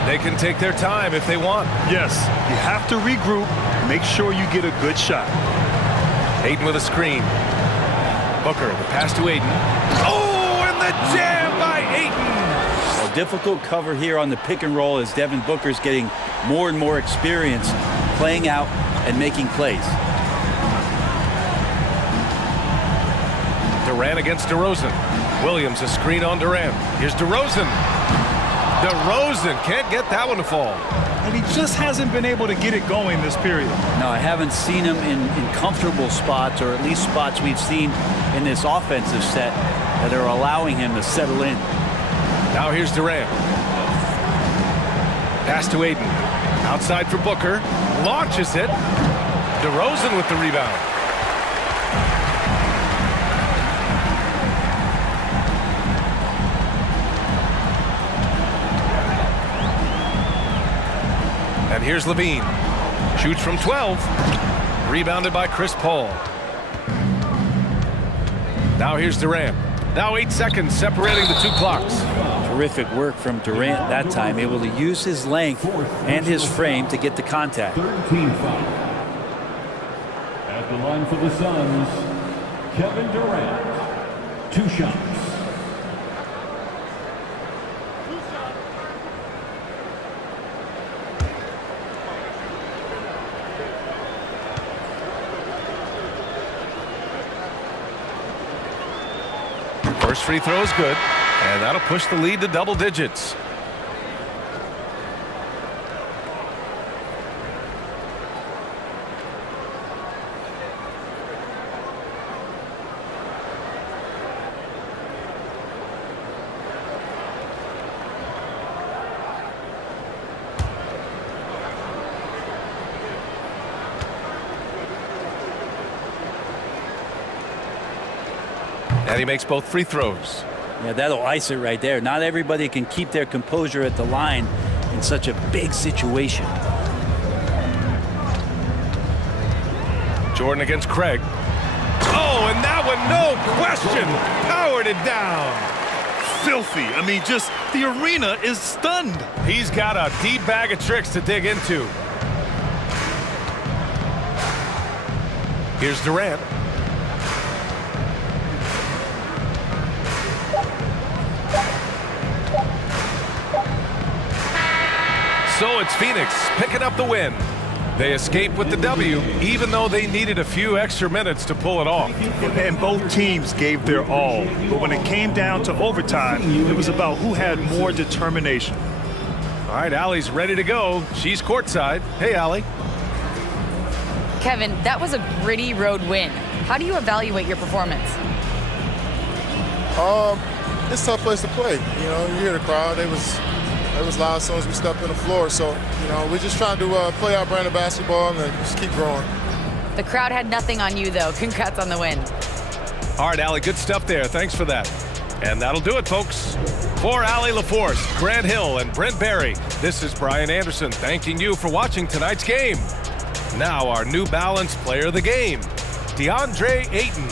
They can take their time if they want. Yes, you have to regroup. Make sure you get a good shot. Ayton with a screen. Booker, the pass to Ayton. Oh, and the jam by Ayton. A difficult cover here on the pick and roll as Devin Booker's getting more and more experience playing out and making plays. Durant against DeRozan. Williams a screen on Durant. Here's DeRozan. DeRozan can't get that one to fall. And he just hasn't been able to get it going this period. No, I haven't seen him in comfortable spots, or at least spots we've seen in this offensive set that are allowing him to settle in. Now here's Durant. Pass to Aiden. Outside for Booker. Launches it. DeRozan with the rebound. And here's Levine. Shoots from 12. Rebounded by Chris Paul. Now here's Durant. Now 8 seconds separating the 2 clocks. Terrific work from Durant that time, able to use his length and his frame to get the contact. 13 foul. At the line for the Suns, Kevin Durant. 2 shots. First free throw is good, and that'll push the lead to double digits. And he makes both free throws. Yeah, that'll ice it right there. Not everybody can keep their composure at the line in such a big situation. Jordan against Craig. Oh, and that one, no question, powered it down. Filthy. I mean, just the arena is stunned. He's got a deep bag of tricks to dig into. Here's Durant. So it's Phoenix picking up the win. They escape with the W, even though they needed a few extra minutes to pull it off. And both teams gave their all. But when it came down to overtime, it was about who had more determination. All right, Allie's ready to go. She's courtside. Hey, Allie. Kevin, that was a gritty road win. How do you evaluate your performance? It's a tough place to play. You know, you hear the crowd. It was loud as soon as we stepped on the floor. So, you know, we're just trying to play our brand of basketball and just keep growing. The crowd had nothing on you, though. Congrats on the win. All right, Allie, good stuff there. Thanks for that. And that'll do it, folks. For Allie LaForce, Grant Hill, and Brent Barry, this is Brian Anderson thanking you for watching tonight's game. Now our New Balance player of the game, DeAndre Ayton.